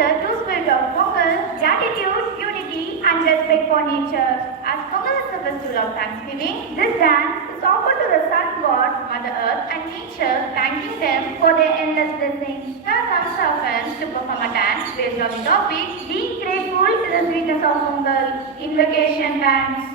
the true spirit of Pongal, gratitude, unity, and respect for nature. As Pongal is the festival of Thanksgiving, this dance is offered to the sun god, Mother Earth, and nature, thanking them for their endless blessings. Here comes our friends to perform a dance based on the topic, being grateful to the sweetness of Pongal, invocation dance.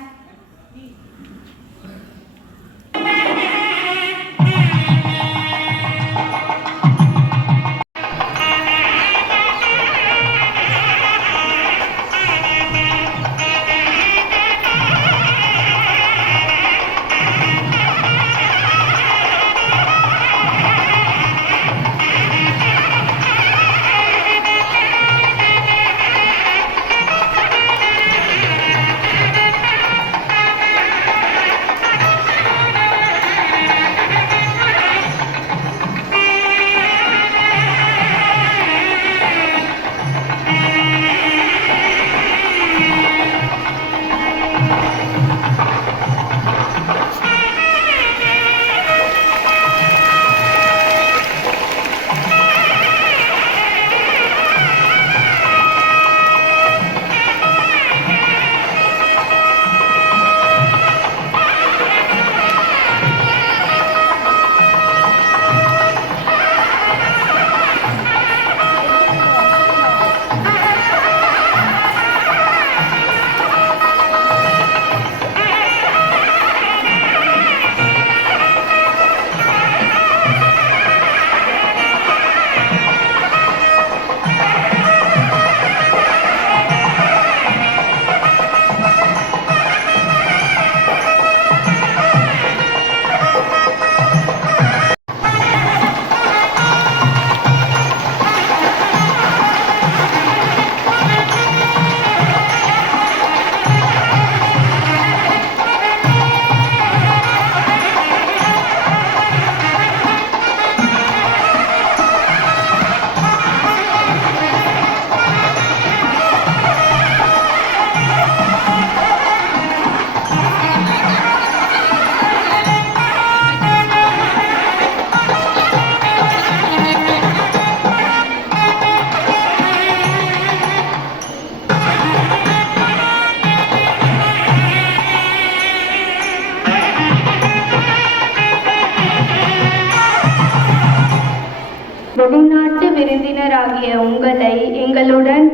வெளிநாட்டு விருந்தினராகிய உங்களை எங்களுடன்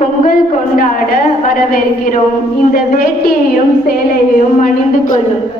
பொங்கல் கொண்டாட வரவேற்கிறோம். இந்த வேட்டியையும் சேலையையும் அணிந்து கொள்ளுங்கள்.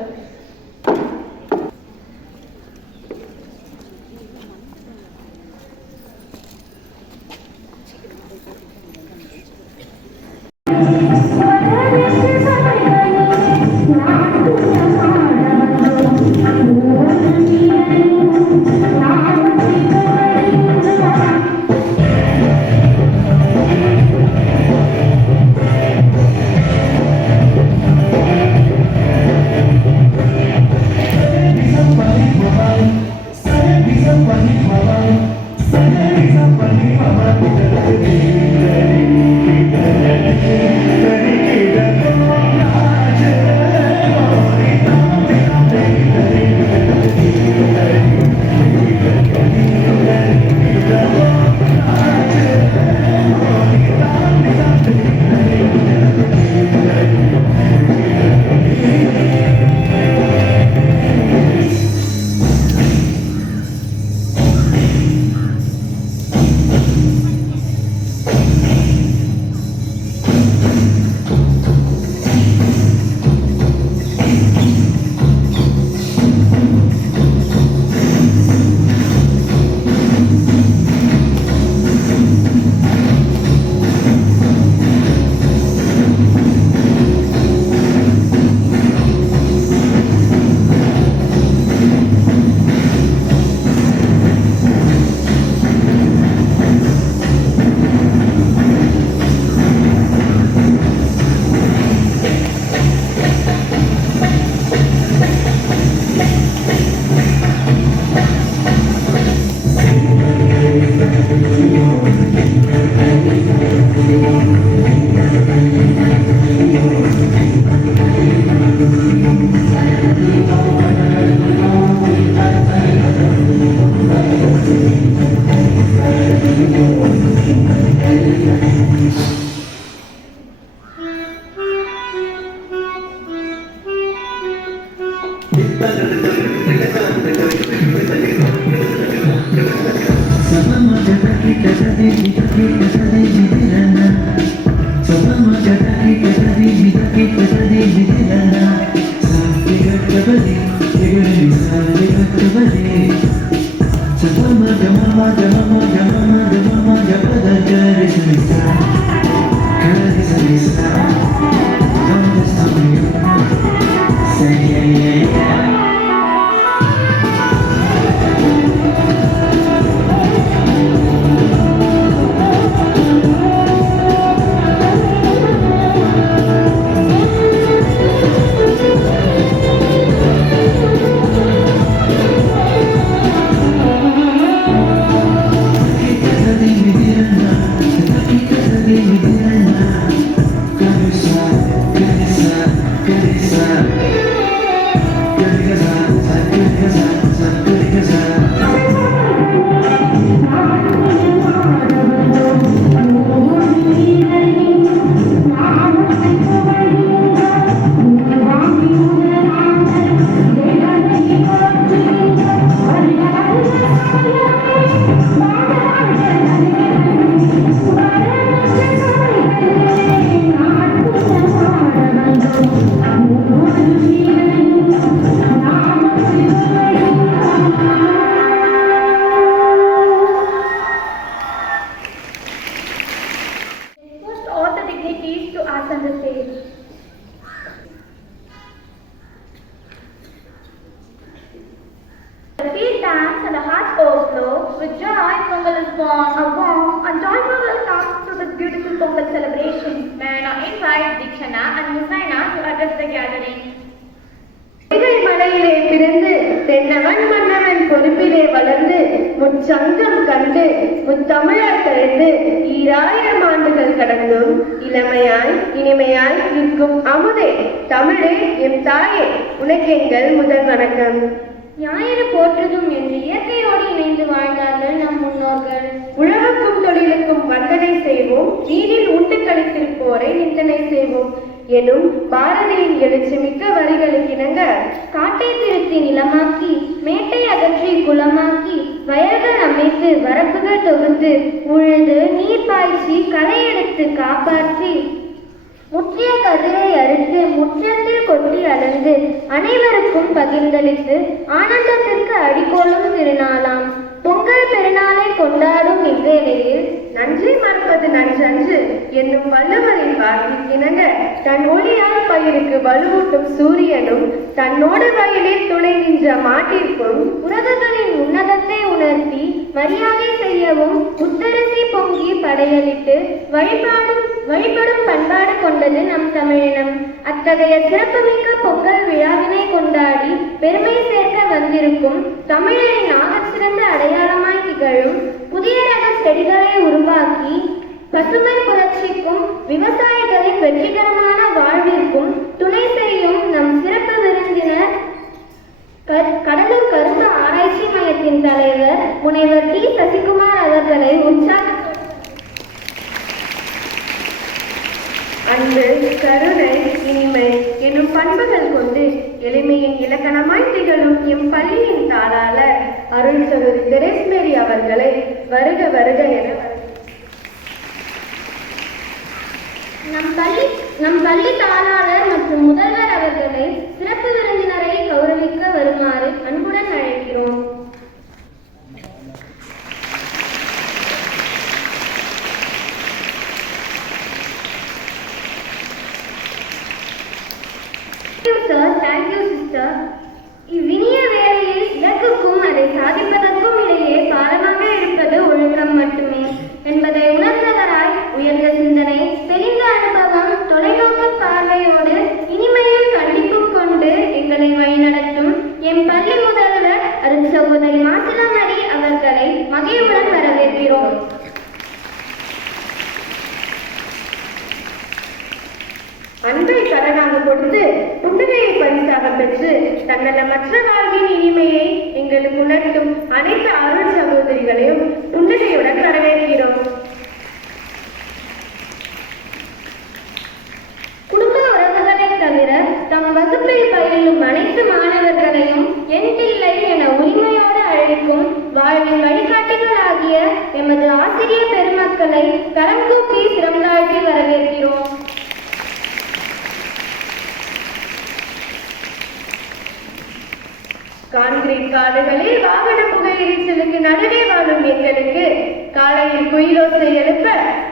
மலையிலே பிறந்து தென்னவன் மன்னவன் பொறுப்பிலே வளர்ந்து முச்சங்கம் கண்டு முத்தமிழர் கரைந்து 2000 ஆண்டுகள் கடந்தும் இளமையாய் இனிமையாய் நிற்கும் அமுதே தமிழே எம் தாயே உனக்கெங்கள் முதல் வணக்கம். ஞாயிறு போற்றுதும் என்று இயற்கையோடு இணைந்து வாழ்ந்தார்கள் நம் முன்னோர்கள். உழவுக்கும் தொழிலுக்கும் வந்தனை செய்வோம், நீரில் உண்டு கழித்திருப்போரை நிந்தனை செய்வோம் எனும் பாரதியின் எழுச்சிமிக்க வரிகளுக்கு இணங்க காட்டை திருத்தி நிலமாக்கி மேட்டை அகற்றி குளமாக்கி வயல்கள் அமைத்து வரப்புகள் தொகுத்து உழுது நீர் பாய்ச்சி களை எடுத்து காப்பாற்றி முற்றிய கதிரை அறுத்து முற்றத்தில் கொட்டி அளந்து அனைவருக்கும் பகிர்ந்தளித்து ஆனந்தத்திற்கு அடிக்கோலும் திருநாளாம் பொங்கல் பெருநாளை கொண்டாடும் இவ்வேளையில் நன்றி மறப்பது நன்றன்று என்னும் வள்ளுவரின் வார்த்தைக்கிணங்க தன் ஒளியால் பயிருக்கு வலுவூட்டும் சூரியனும் தன்னோடு வயலில் துணைகின்ற மாட்டிற்கும் உறவுகளின் உன்னதத்தை உணர்த்தி மரியாதை செய்யவும் புத்தரிசி பொங்கி படையலிட்டு வழிபடும் பண்பாடு கொண்டது நம் தமிழினம். அத்தகைய சிறப்புமிக்க பொங்கல் விழாவினை கொண்டாடி பெருமை சேர்க்க வந்திருக்கும் தமிழரின் ஆகச்சிறந்த அடையாளமாய் திகழும் புதிய ரக செடிகளை உருவாக்கி பசுமை புரட்சிக்கும் விவசாயிகளின் வெற்றிகரமான வாழ்விற்கும் துணை செய்யும் நம் சிறப்பு விருந்தினர் கடலூர் கருத்து ஆராய்ச்சி மையத்தின் தலைவர் முனைவர் டி. சசிகுமார் அவர்களை அன்பு, கருணை, இனிமை எனும் பண்புகள் கொண்டு எளிமையின் இலக்கணமாய் திகழும் எம் பள்ளியின் தாளாளர் அருள் சகோதரி தெரேஸ்மேரி அவர்களை வருக வருக என நம் பள்ளி தாளாளர் மற்றும் முதல்வர் அவர்களை சிறப்பு விருந்தினரை கௌரவிக்க வருமாறு அன்புடன் அழைக்கிறோம். Thank you, sister. இவ்வினிய வேளையில் இலக்குக்கும் அதை சாதிப்பதற்கும் இடையே பாலமாக இருப்பது ஒழுக்கம் மட்டுமே என்பதை உணர்ந்தவராய் உயர்ந்த சிந்தனை, தெளிந்த அனுபவம், தொலைநோக்கு பார்வையோடு இனிமையும் கண்டிப்பும் கொண்டு எங்களை வழிநடத்தும் எம் பள்ளி முதல்வர் அருள் சகோதரி மாசிலாமணி அவர்களை மகிழ்வுடன் வரவேற்கிறோம். அன்பை கடனாக கொடுத்து புன்னகையை பரிசாக பெற்று தன்னலமற்ற வாழ்வின் இனிமையை எங்களுக்கு உணர்த்தும் அனைத்து அருள் சகோதரிகளையும் புன்னகையுடன் வரவேற்கிறோம். எமது ஆசிரியர் பெருமக்களை கரம் தூக்கி சிரம் தாழ்த்தி வரவேற்கிறோம். கான்கிரீட் காடுகளில் வாகன புகை எரிச்சலுக்கு நடுவே வாழும் எங்களுக்கு காலையில் குயிலோசை எழுப்ப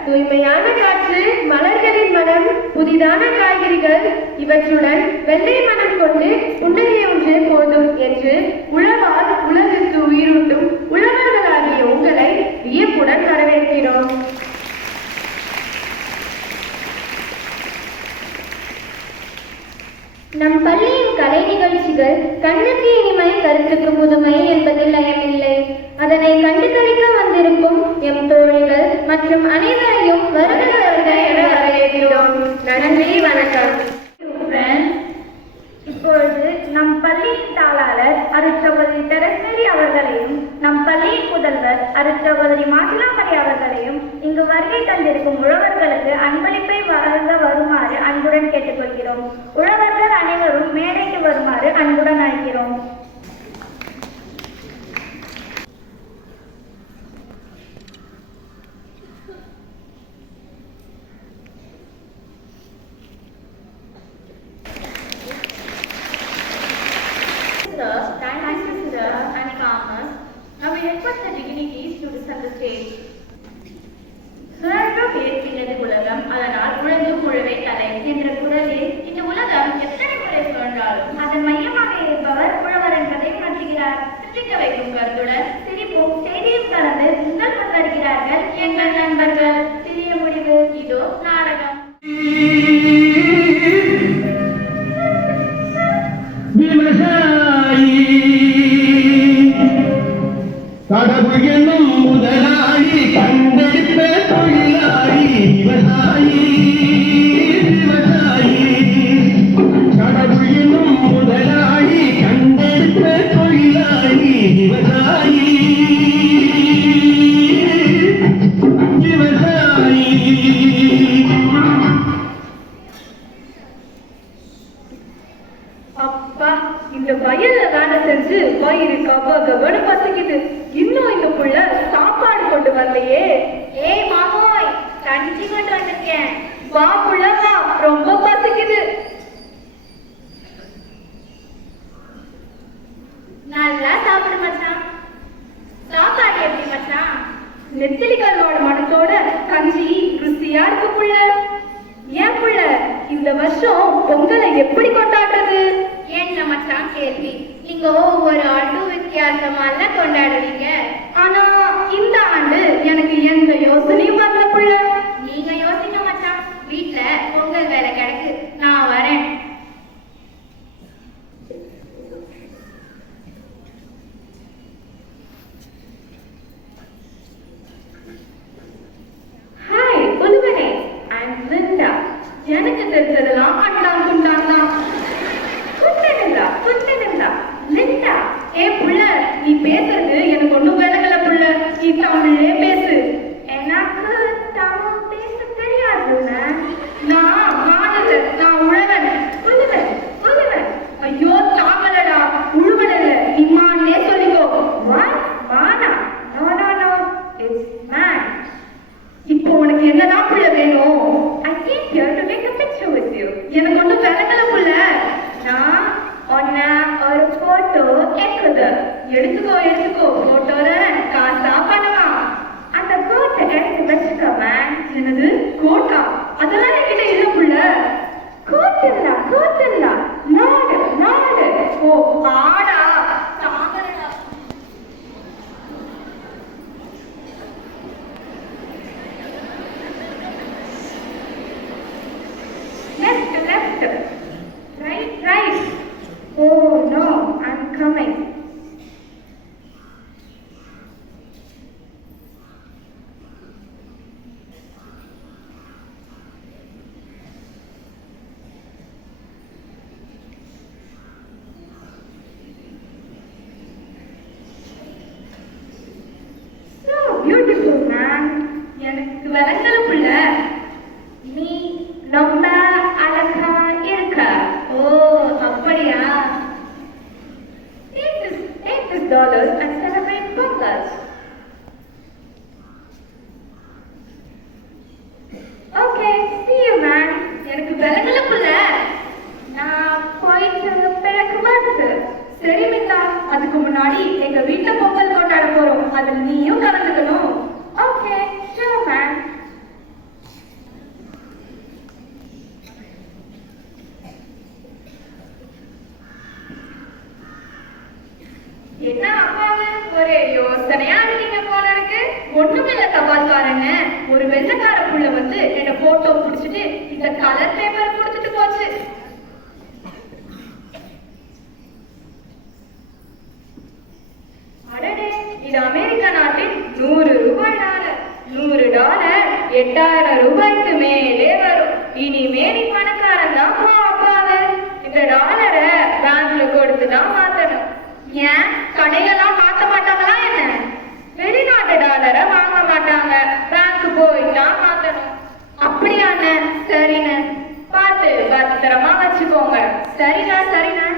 தூய்மையான காற்று, மலர்களின் மனம், புதிதான காய்கறிகள் இவற்றுடன் வெள்ளை மனம் கொண்டு புன்னகை ஒன்றே போதும் என்று உழவால் உலகுக்கு உயிரூட்டும் உழவர்களாகிய உங்களை வியப்புடன் வரவேற்கிறோம். நம் பள்ளியின் கலை நிகழ்ச்சிகள் கண்ணுக்கு இனிமை கருத்துக்கு புதுமை என்பதில் லயமில்லை. அதனை கண்டு கழிக்க வந்திருக்கும் எம் தோழிகள் மற்றும் அனைவரையும் வருக வருக என வரவேற்கிறோம். நன்றி, வணக்கம். இப்பொழுது நம் பள்ளியின் தாளாளர் அருட்சகோதரி தெரஸ்மேரி அவர்களையும் நம் பள்ளியின் முதல்வர் அருட்சகோதரி மாசிலாமணி அவர்களையும் இங்கு வருகை தந்திருக்கும் உழவர்களுக்கு அன்பளிப்பை வழங்க வருமாறு அன்புடன் கேட்டுக்கொள்கிறோம். உழவர்கள் அனைவரும் மேடைக்கு வருமாறு அன்புடன் அழைக்கிறோம். Thank you, sir, and farmers. Now we request the dignitaries to descend the stage. சுழன்றும் ஏற்கின்றது உலகம், அதனால் உழந்தும் உழவை கலை என்ற குரலில் இந்த உலகம் எத்தனை முறை சுழன்றாலும் அதன் மையமாக இருப்பவர் உழவர் என்பதை உணர்த்துகிறார். சிந்திக்க வைக்கும் கருத்துடன் சிரிப்பும் செய்தியும் கலந்து உங்கள் முன் வருகிறார்கள் எங்கள் நண்பர்கள். சிறிய முடிவு இதோ நாடகம். கடவுள் என்னும் முதலாளி கண்டெடுத்த தொழிலாளி விவசாயி விவசாயி. கடவுள் என்னும் முதலாளி கண்டெடுத்த தொழிலாளி விவசாயி விவசாயி. அப்பா, இந்த வயல்ல வேலை செஞ்சு வயிறு கவகவன்னு பசிக்குது. இன்னும் இந்த புள்ள சாப்பாடு கொண்டு வரலையே. ஏய் மாமோய், கஞ்சி கொண்டு வந்திருக்கேன். வா புள்ள வா, ரொம்ப பசிக்குது. நல்லா சாப்பிடு மச்சான். சாப்பாடு எப்படி மச்சான்? நெத்திலி கல்வாடு மனத்தோட கஞ்சி ருசியா இருக்கு புள்ள. ஏன் புள்ள, இந்த வருஷம் பொங்கலை எப்படி கொண்டாடுறது? என்ன மச்சான் கேள்வி? நீங்க ஒவ்வொரு ஆண்டும் வித்தியாசமால கொண்டாடுவீங்க. ஆனா இந்த ஆண்டு எனக்கு எந்த யோசனையும் வரல புள்ள. நீங்க யோசிங்க மச்சான். வீட்டுல பொங்கல் வேலை கிடக்கு, நான் வரேன். ஹாய் உலுவனே, ஐம் லிண்டா. எனக்கு தெரிஞ்சதெல்லாம் அண்ணாம் குண்டான் தான். குண்டா லிண்டா. ஏ புள்ள, நீ பேசுறது எனக்கு ஒண்ணும் விளங்கல புள்ள. நீ தமிழே பேசு. எனக்கு தமிழ் பேச தெரியாதுன்னு. நான் மாணவர், நான் உழவன். உழுவன் உழுவன். ஐயோ தாமலடா, உழுவன் இல்ல, நீ மானே சொல்லிக்கோ. What? Mana? No, no, no. It's man. இப்போ உனக்கு என்னதான் புள்ள வேணும்? I came here to take a picture with you. எனக்கு ஒண்ணும் விளங்கல புள்ள. நான் உன்ன ஒரு போட்டோ எடுக்குது. எடுத்துக்கோ போட்டோ தானே, காசா பணமா? அந்த கோட்டை எடுத்து வச்சுக்கோ மேன். என்னது கோட்டா? அதெல்லாம் என்கிட்ட இல்ல புள்ள. கூட்டுல நாடு. ஓ ஆடா, தாமரடா. Left. Right. Oh no, I'm coming. So beautiful man. எனக்கு விளங்கல புள்ள. நீ ரொம்ப அழகா இருக்க. ஓ அப்படியா? Take this $8 and celebrate Pongal. விலங்குல நான் போயிட்டு பிறகு வருது. சரி மிதா, அதுக்கு முன்னாடி எங்க வீட்டுல பொங்கல் கொண்டாட போறோம், அதுல நீயும் கலந்துக்கணும். Okay sure ma'am. என்ன அப்பாவு ஒரே யோசனையா இருக்கீங்க போல இருக்கு. ஒண்ணுமில்ல தபால்காரங்க, ஒரு வெள்ளக்கார புள்ள வந்து என்ன போட்டோ புடிச்சிட்டு இந்த கலர் பேப்பர் கொடுத்துட்டு போச்சு. அடடே, இது அமெரிக்கா நாட்டின் 100 ரூபாய் டாலர். 100 டாலர் 8000 ரூபாய்க்கு மேலே வரும். இனிமே நீ பணக்காரன் தான் அப்பாவு. இந்த டாலரை பேங்க்ல கொடுத்துதான் மாத்தணும். ஏன் கடையெல்லாம் மாத்த மாட்டாங்களா என்ன? வெளிநாட்டு டாலரை வாங்க மாட்டாங்க, பேங்க் போய்தான் மாத்தணும். அப்படியான சரிண்ண, பார்த்து பத்திரமா வச்சுக்கோங்க. சரிண்ணா சரிண்ணா.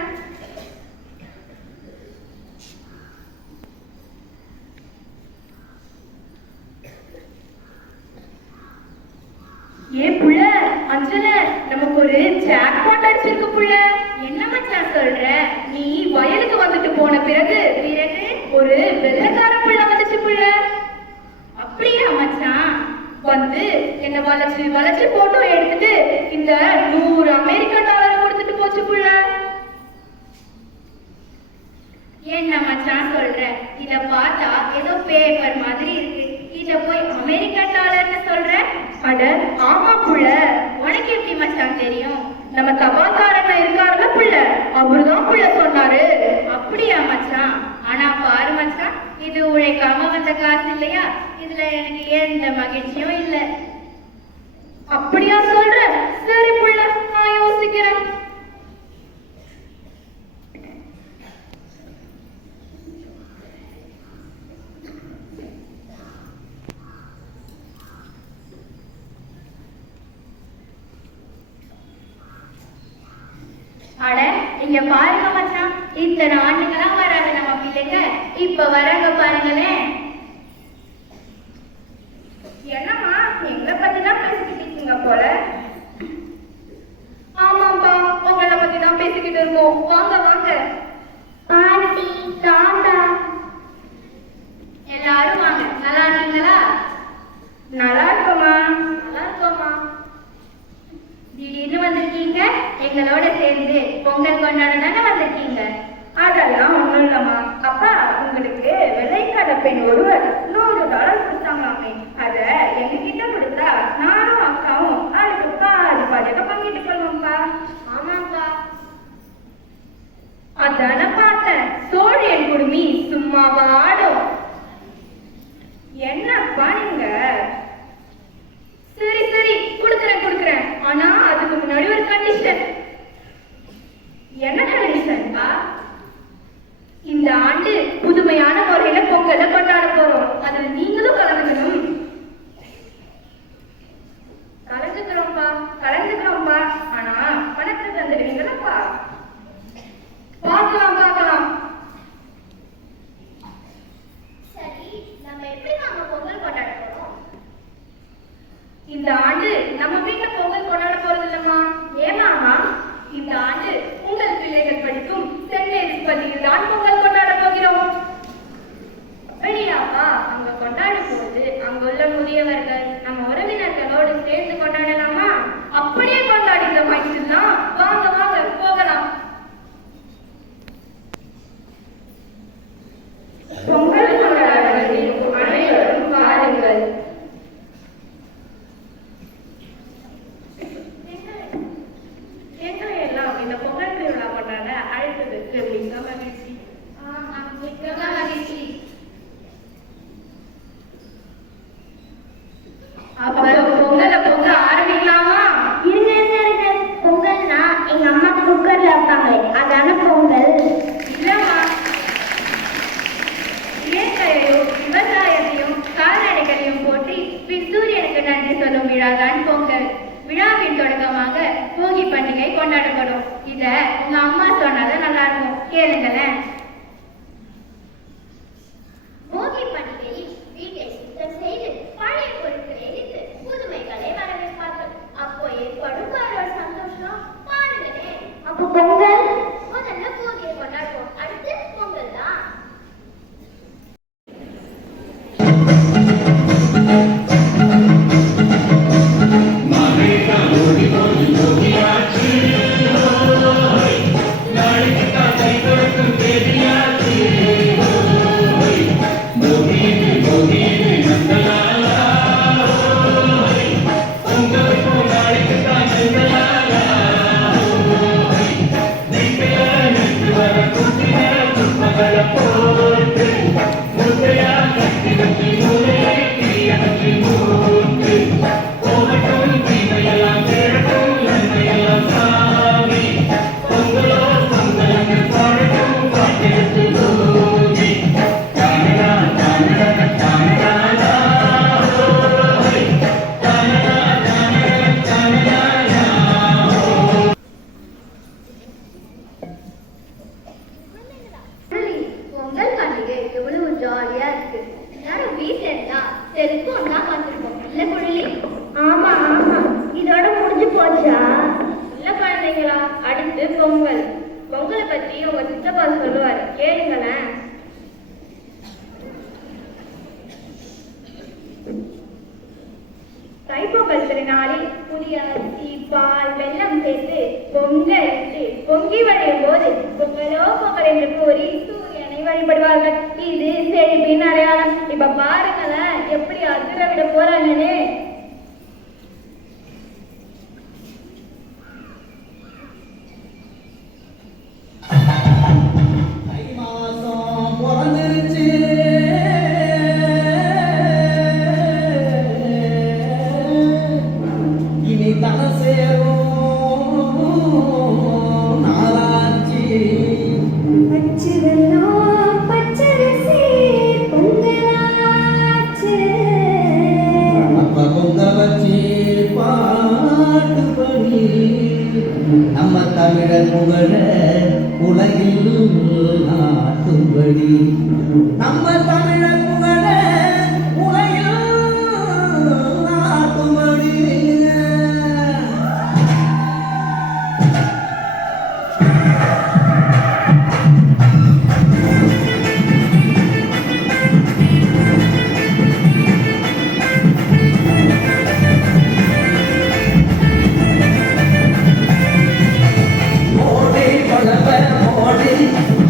ஏ புள்ள அஞ்சல, நமக்கு ஒரு ஜாக்பாட் அடிச்சிருக்கு புள்ள. என்ன மச்சான் சொல்ற? நீ வயலுக்கு வந்துட்டு போன பிறகு ஒரு வெள்ளக்கார புள்ள வந்துச்சு புள்ள. அப்படியா மச்சான்? வந்து என்ன வளைச்சு வளைச்சு போட்டோ எடுத்துட்டு இந்த 100 அமெரிக்க டாலர் கொடுத்துட்டு போச்சு புள்ள. என்ன மச்சான் சொல்ற? இத பார்த்தா ஏதோ பேப்பர் மாதிரி இருக்கு, இத போய் அமெரிக்க டாலர்னு சொல்ற? அட ஆமா புள்ள, உனக்கு எப்படி மச்சான் தெரியும்? நம்ம தபால்காரன் இருக்காருல புள்ள, அவருதான் புள்ள சொன்னாரு. அப்படியா மச்சான்? ஆனா பாரு மச்சான், இது உழைக்காம வந்த காசு இல்லையா, இதுல எனக்கு எந்த மகிழ்ச்சியும் இல்ல. அப்படியா சொல்ற? சரி புள்ள, நான் யோசிக்கிறேன். அட இங்க பாருங்க மச்சான், இத்தனை ஆண்டுகளா வராங்க நம்ம பிள்ளைங்க, இப்ப வராங்க பாருங்களேன். என்னம்மா எங்களை பத்தி தான் பேசிக்கிட்டு இருக்கீங்க போல? ஆமாப்பா, உங்களை பத்தி தான் பேசிக்கிட்டு இருக்கோம். வாங்க வாங்க. பாட்டி தாத்தா எல்லாரும் வாங்க. நல்லா இருக்கீங்களா? நல்லா இருக்கோமா. நல்லா இருக்கோமா. திடீர்னு வந்திருக்கீங்க, எங்களோட சேர்ந்து பொங்கல் கொண்டாட தானே வந்திருக்கீங்க? அதெல்லாம் ஒண்ணும் இல்லம்மா. அப்பா உங்களுக்கு வெள்ளைக்கார பெண் ஒருவர் 100 டாலர் கொடுத்தாங்களாமே, அத எங்ககிட்ட கொடுத்தா நானும் அக்காவும் அதுக்கு பாதி பாதியாக பங்கிட்டு கொள்வோம்ப்பா. ஆமாப்பா. அதான பார்த்தேன், சோழியன் குடுமி சும்மாவா ஆடும். என்னப்பா நீங்க? சரி சரி, கொடுக்குறேன். ஆனா அதுக்கு முன்னாடி ஒரு கண்டிஷன். என்ன கண்டிஷன்ப்பா? இந்த ஆண்டு புதுமையான முறையில பொங்கலை கொண்டாட போறோம், அதுல நீங்களும் கலந்துக்கணும். கலந்துக்கிறோம்ப்பா. ஆனா பணத்தை தந்துடுவீங்களப்பா? பார்க்கலாம். சரி, நம்ம எப்படி நாம பொங்கல் கொண்டாட போறோம்? இந்த ஆண்டு நம்ம வீட்டுல பொங்கல் கொண்டாட போறது இல்லம்மா. ஏமாமா? இந்த ஆண்டு உங்கள் பிள்ளைகள் படிக்கும் சென்ட் மேரிஸ் பள்ளியில் தான் பொங்கல் கொண்டாட போகிறோம். அப்படியாப்பா? அங்க கொண்டாடும் போது அங்குள்ள முதியவர்கள் நம்ம உறவினர்களோடு சேர்ந்து கொண்டாடலாமா? அப்படியே கொண்டாடிக்க மாட்டோம்னா வாங்க போகலாம். பொங்கல் கொண்டாடுவதில் அனைவரும் வாருங்கள். எல்லாம் இந்த பொங்கல் திருவிழா கொண்டாட அழைத்ததுக்கு மிக்க மகிழ்ச்சி. அப்ப பொங்கலை பொங்க ஆரம்பிக்கலாமா? இருங்க. பொங்கல்னா எங்க அம்மா குக்கர்ல வைப்பாங்களே, அதான பொங்கல்? இல்லம்மா, இயற்கையையும் விவசாயத்தையும் கால்நடைகளையும் போற்றி சூரியனுக்கு நன்றி சொல்லும் விழாதான் பொங்கல். விழாவின் தொடக்கமாக போகி பண்டிகை கொண்டாடப்படும். இத உங்க அம்மா சொன்னாதான் நல்லா இருக்கும், கேளுங்களேன். போகி பண்டிகையில் வீட்டை சுத்தம் செய்து பழைய பொருட்களை எரித்து புதுமைகளை வரவேற்பார்கள். அப்போ ஏற்படும் சங்கடம் தைப்பொங்கல் திருநாளில் புதிய அரிசி பால் வெல்லம் சேர்த்து பொங்கல் இட்டு பொங்கி வழியும் போது பொங்கலோ பொங்கல் என்று கூறி சூரியனை வழிபடுவார்கள். இது செழிப்பின் அடையாளம். இப்ப பாருங்களேன் எப்படி அதிர விட போறாங்கன்னு. நம்ம தமிழர் புகழ உலகில் நாட்டும்படி நம்ம தமிழர் புகழ உலகில் நாட்டும்படி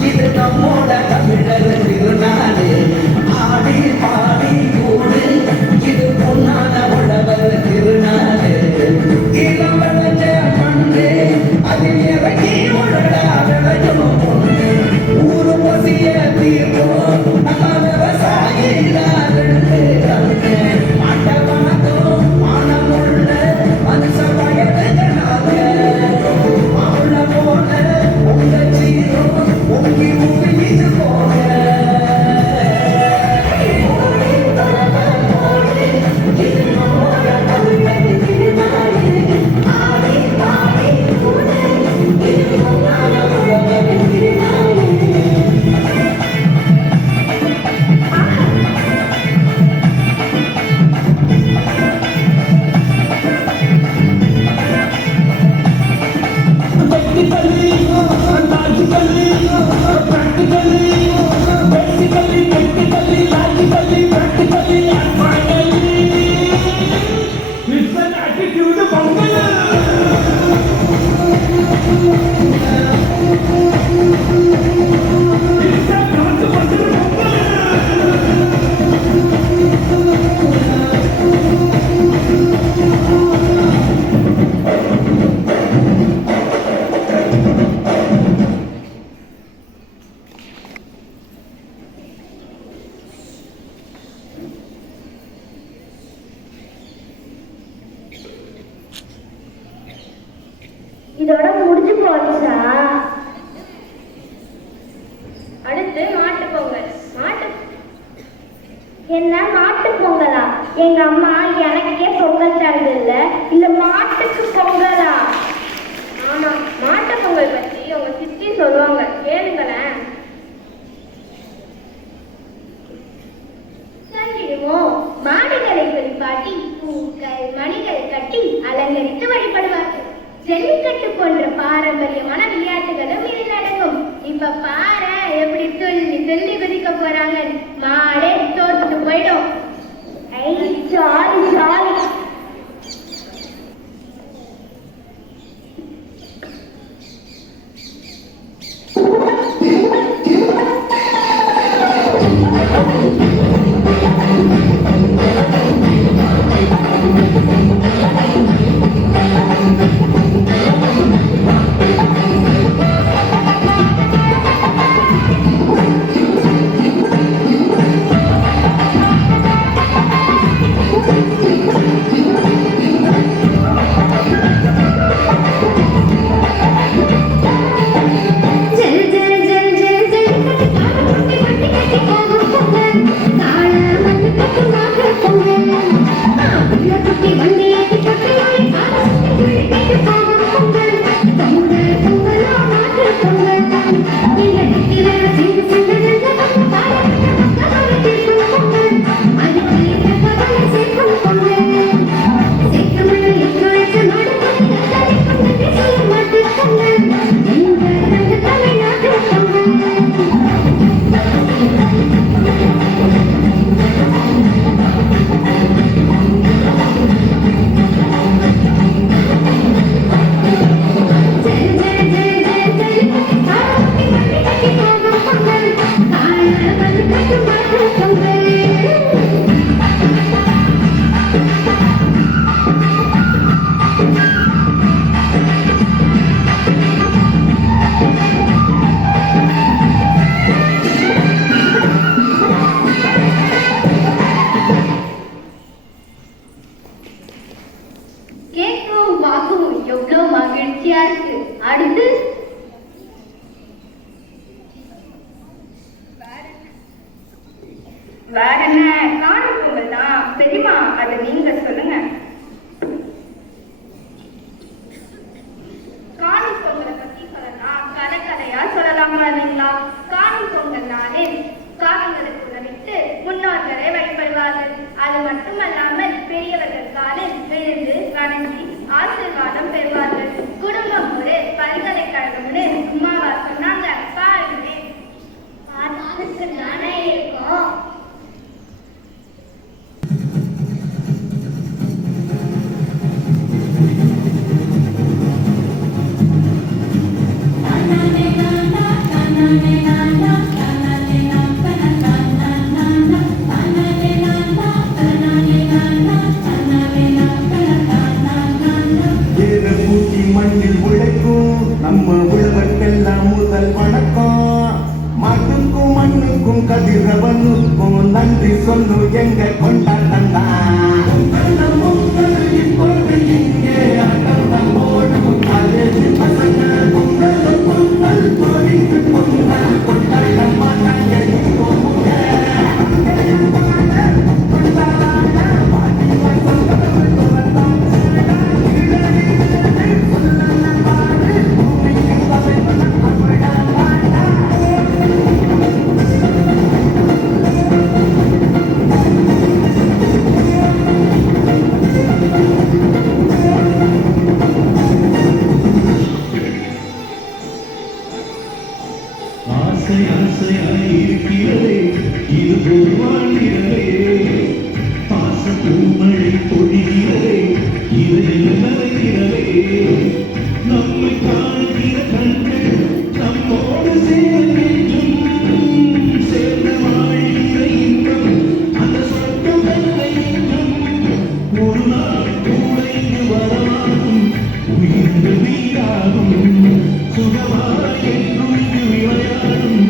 இது நம்மோட தமிழர் திருநாடு ஆடி பாடி கூடு இது பொன்னான உழவர் திருநாடு இளம் விளைஞ்ச மண்ணு அதில் இறங்கி உழடா விளையும் பொண்ணு ஊரு பசிய தீர்வோம் நம்ம விவசாயி ரெண்டு கவிஞ மாட்ட வணக்கம் மானமுள்ள மனுஷ வயதுகளாக மாவுள்ள போல உங்க ஜீவம் உங்கி உயிர் போக இதோட முடிஞ்சு போச்சா? அடுத்து மாட்டு பொங்கல். என்ன மாட்டு பொங்கலா? எங்க அம்மா எனக்கே பொங்கல் தரது இல்ல மாட்டுக்கு பொங்கலா? ஆமா, மாட்டு பொங்கல் பத்தி உங்க சித்தி சொல்லுவாங்க, கேளுங்களேன். சொல்லிடுவோம். மாடுகளை குளிப்பாட்டி பூக்கள் மணிகள் கட்டி அலங்கரித்து வழிபடுவார்கள். ஜல்லிக்கட்டு போன்ற பாரம்பரியமான விளையாட்டுகளும் இதில் அடங்கும். இப்ப பாரு எப்படி துள்ளி துள்ளி குதிக்க போறாங்க. மாடே தோத்துட்டு போயிடும். ஐ ஜாலி ஜாலி. மகிழ்ச்சியா இருக்கு. அடுத்து வேற என்ன? காணும் பொங்கல் தான். பெரியமா, அதை நீங்க சொல்லுங்க. காணும் பொங்கலை பத்தி சொல்லலாம், கதை கதையா சொல்லலாமா இல்லைங்களா? காணும் பொங்கல் நாளில் காகங்களுக்கு உணவிட்டு முன்னோர்களை வழிபடுவார்கள். அது மட்டுமல்லாமல் பெரியவர்கள் காலில் விழுந்து வணங்கி ஆசீர்வாதம் பெறுவார்கள். குடும்பம் ஒரு பல்கலைக்கழகம்னு சும்மாவா சொன்னாங்க? பாருங்க, தானே இருக்கும். பூட்டி மண்ணில் உழைக்கும் நம்ம உழவர்க்கெல்லாம் முதல் வணக்கம். மண்ணுக்கும் மண்ணுக்கும் கதிரவனுக்கும் நன்றி சொல்லு எங்க கொண்டாட்டம் தான். இங்கே ஆட்டம் ஓடும் அழகு பசங்க பொங்கல் பொங்கல் பொறிக்கு பொங்கல் கொண்டாட்டமா நாங்கள் இருக்கிறதே இது பொதுவாகிறதே. பாசம் பூமழை பொழிகிறதே இது நிலவரகிறதே. நம்மை காண்கிற கண்கள் நம்மோடு சேர்ந்தும் சேர்ந்த வாழ்கிற இன்பம் அந்த சொர்க்கம் என்றும் ஒரு நாள் கூட இங்கு வரமாகும் உயிர்ந்து வீராகும் சுகமாக என்றும் இங்கு விளையாடும்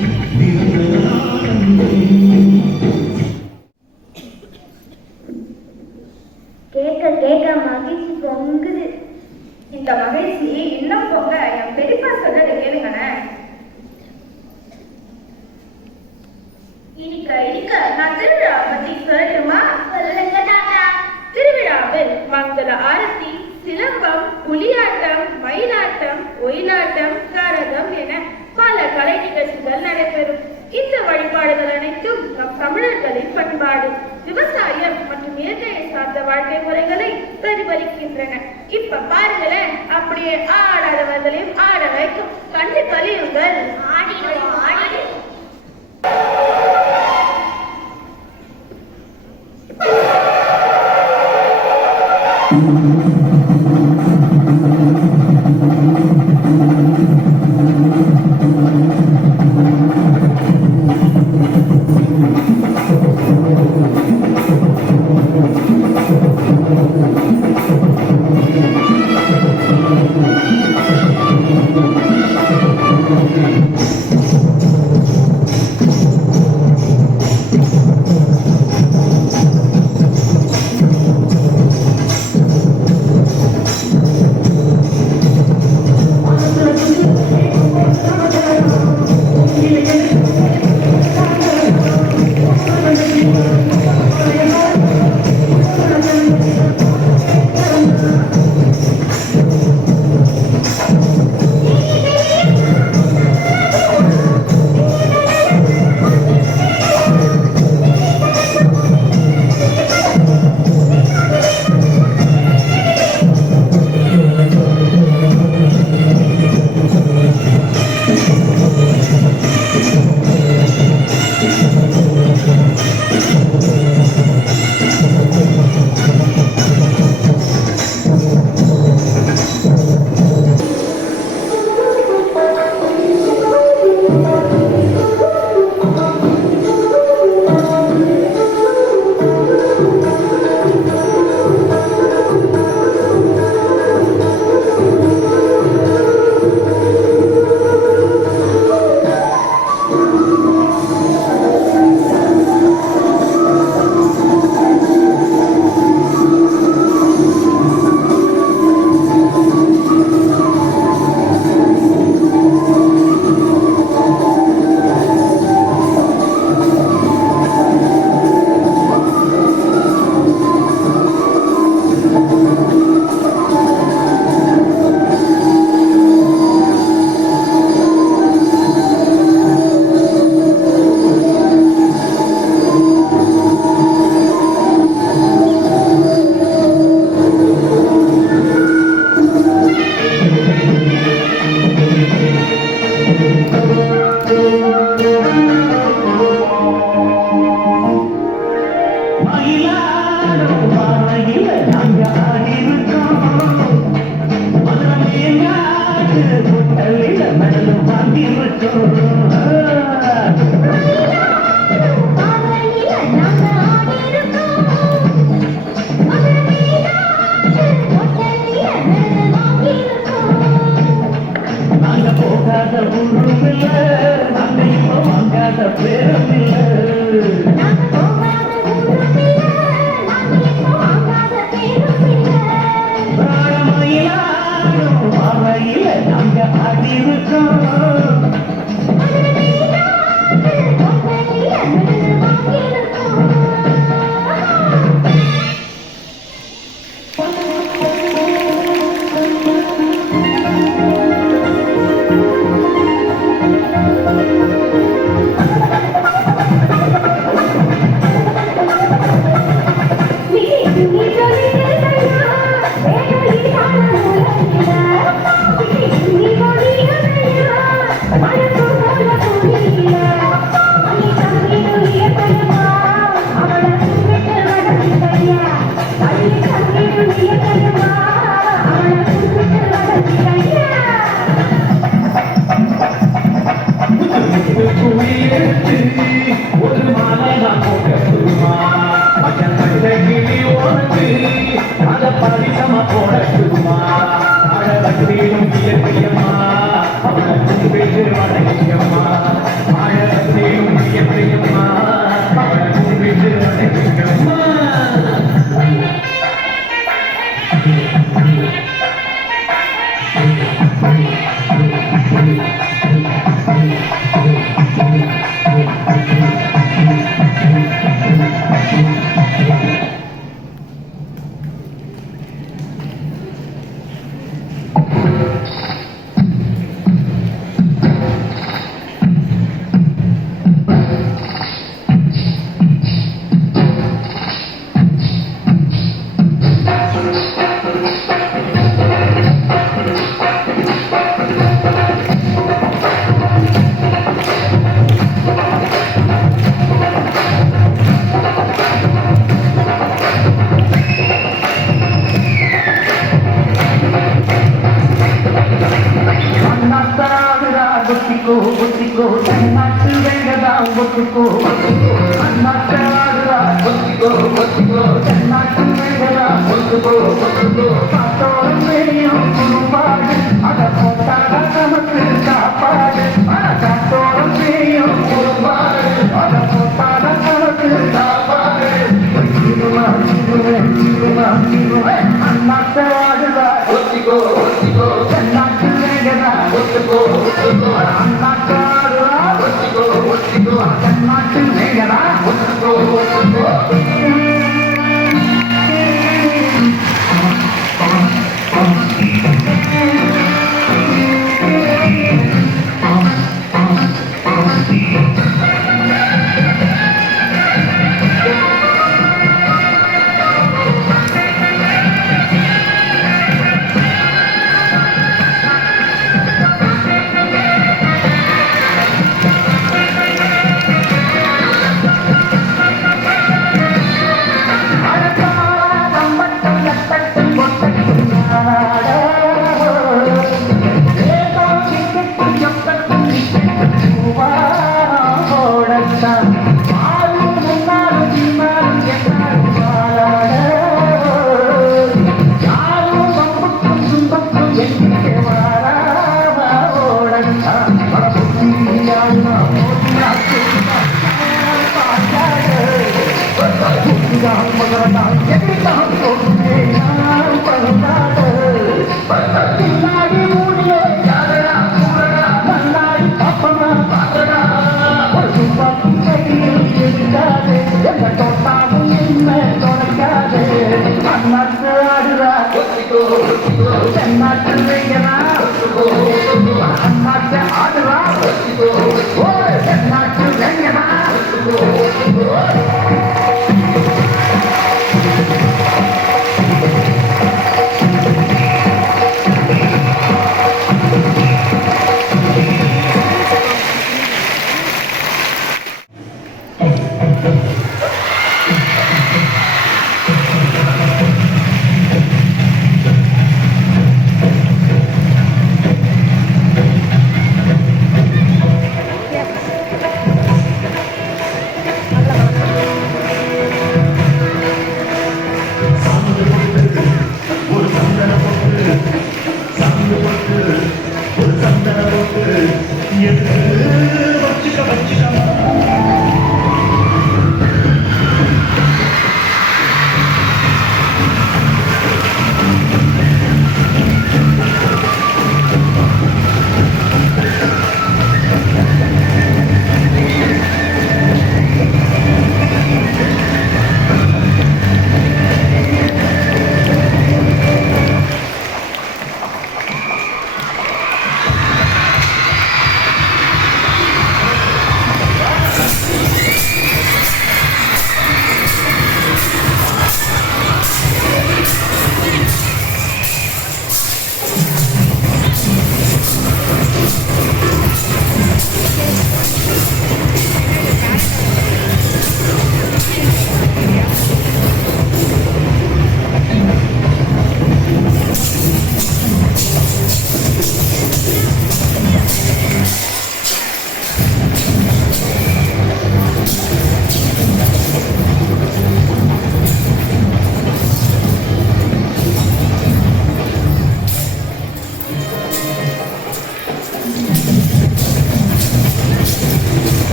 கேட்க கேட்க மகிழ்ச்சி பொங்குது. இந்த மகிழ்ச்சி இன்னும் போக என் பெரியப்பா சொல்றதை கேளுங்கண்ணே. இனிக்க நான் திருவிழா பத்தி சொல்லட்டுமா? சொல்லுங்க தாத்தா. திருவிழாவில் மங்கள ஆரத்தி, சிலம்பம், புலியாட்டம், மயிலாட்டம், ஒயிலாட்டம், கரகம் என பல கலை நிகழ்ச்சிகள் நடைபெறும். இந்த வழிபாடுகள் அனைத்தும் நம் தமிழர்களின் பண்பாடு, விவசாயம் மற்றும் இயற்கையை சார்ந்த வாழ்க்கை முறைகளை பிரதிபலிக்கின்றன. இப்ப பாருங்களேன், அப்படியே ஆடாதவர்களையும் ஆட வைக்கும். கண்டு கலியுங்கள். ஆடிடுவோம் ஆடிடுவோம். இருக்கான். ஒரு மாலை நான் போட்டுமா மச்சன் பச்சை கிளி ஓடுது அதை பரிசமா போடட்டுமா அழ வட்டியும் இயற்கையம்மா அவளை பேச்சு வணங்கியம்மா அழ வட்டியும் இயற்கையம்மா அவளை பேச்சு வணங்கியம்மா. ஒத்திக்கோ தன்னாட்டு வேங்கதான் ஒத்திக்கோ ஒத்திக்கோ தன்னாட்டு வேங்கதான் ஒத்துக்கோ காத்தோடு வேணியும் குறும்பாடு அட போட்டாட நமக்கு சாப்பாடு காத்தோடு வேணியும் குறும்பாடு அட போட்டாட நமக்கு சாப்பாடு அண்ணாத்த வாடுதா ஒத்திக்கோ தன்னாட்டு வேங்கதான் ஒத்துக்கோ தன்னாட்டு வேங்கடா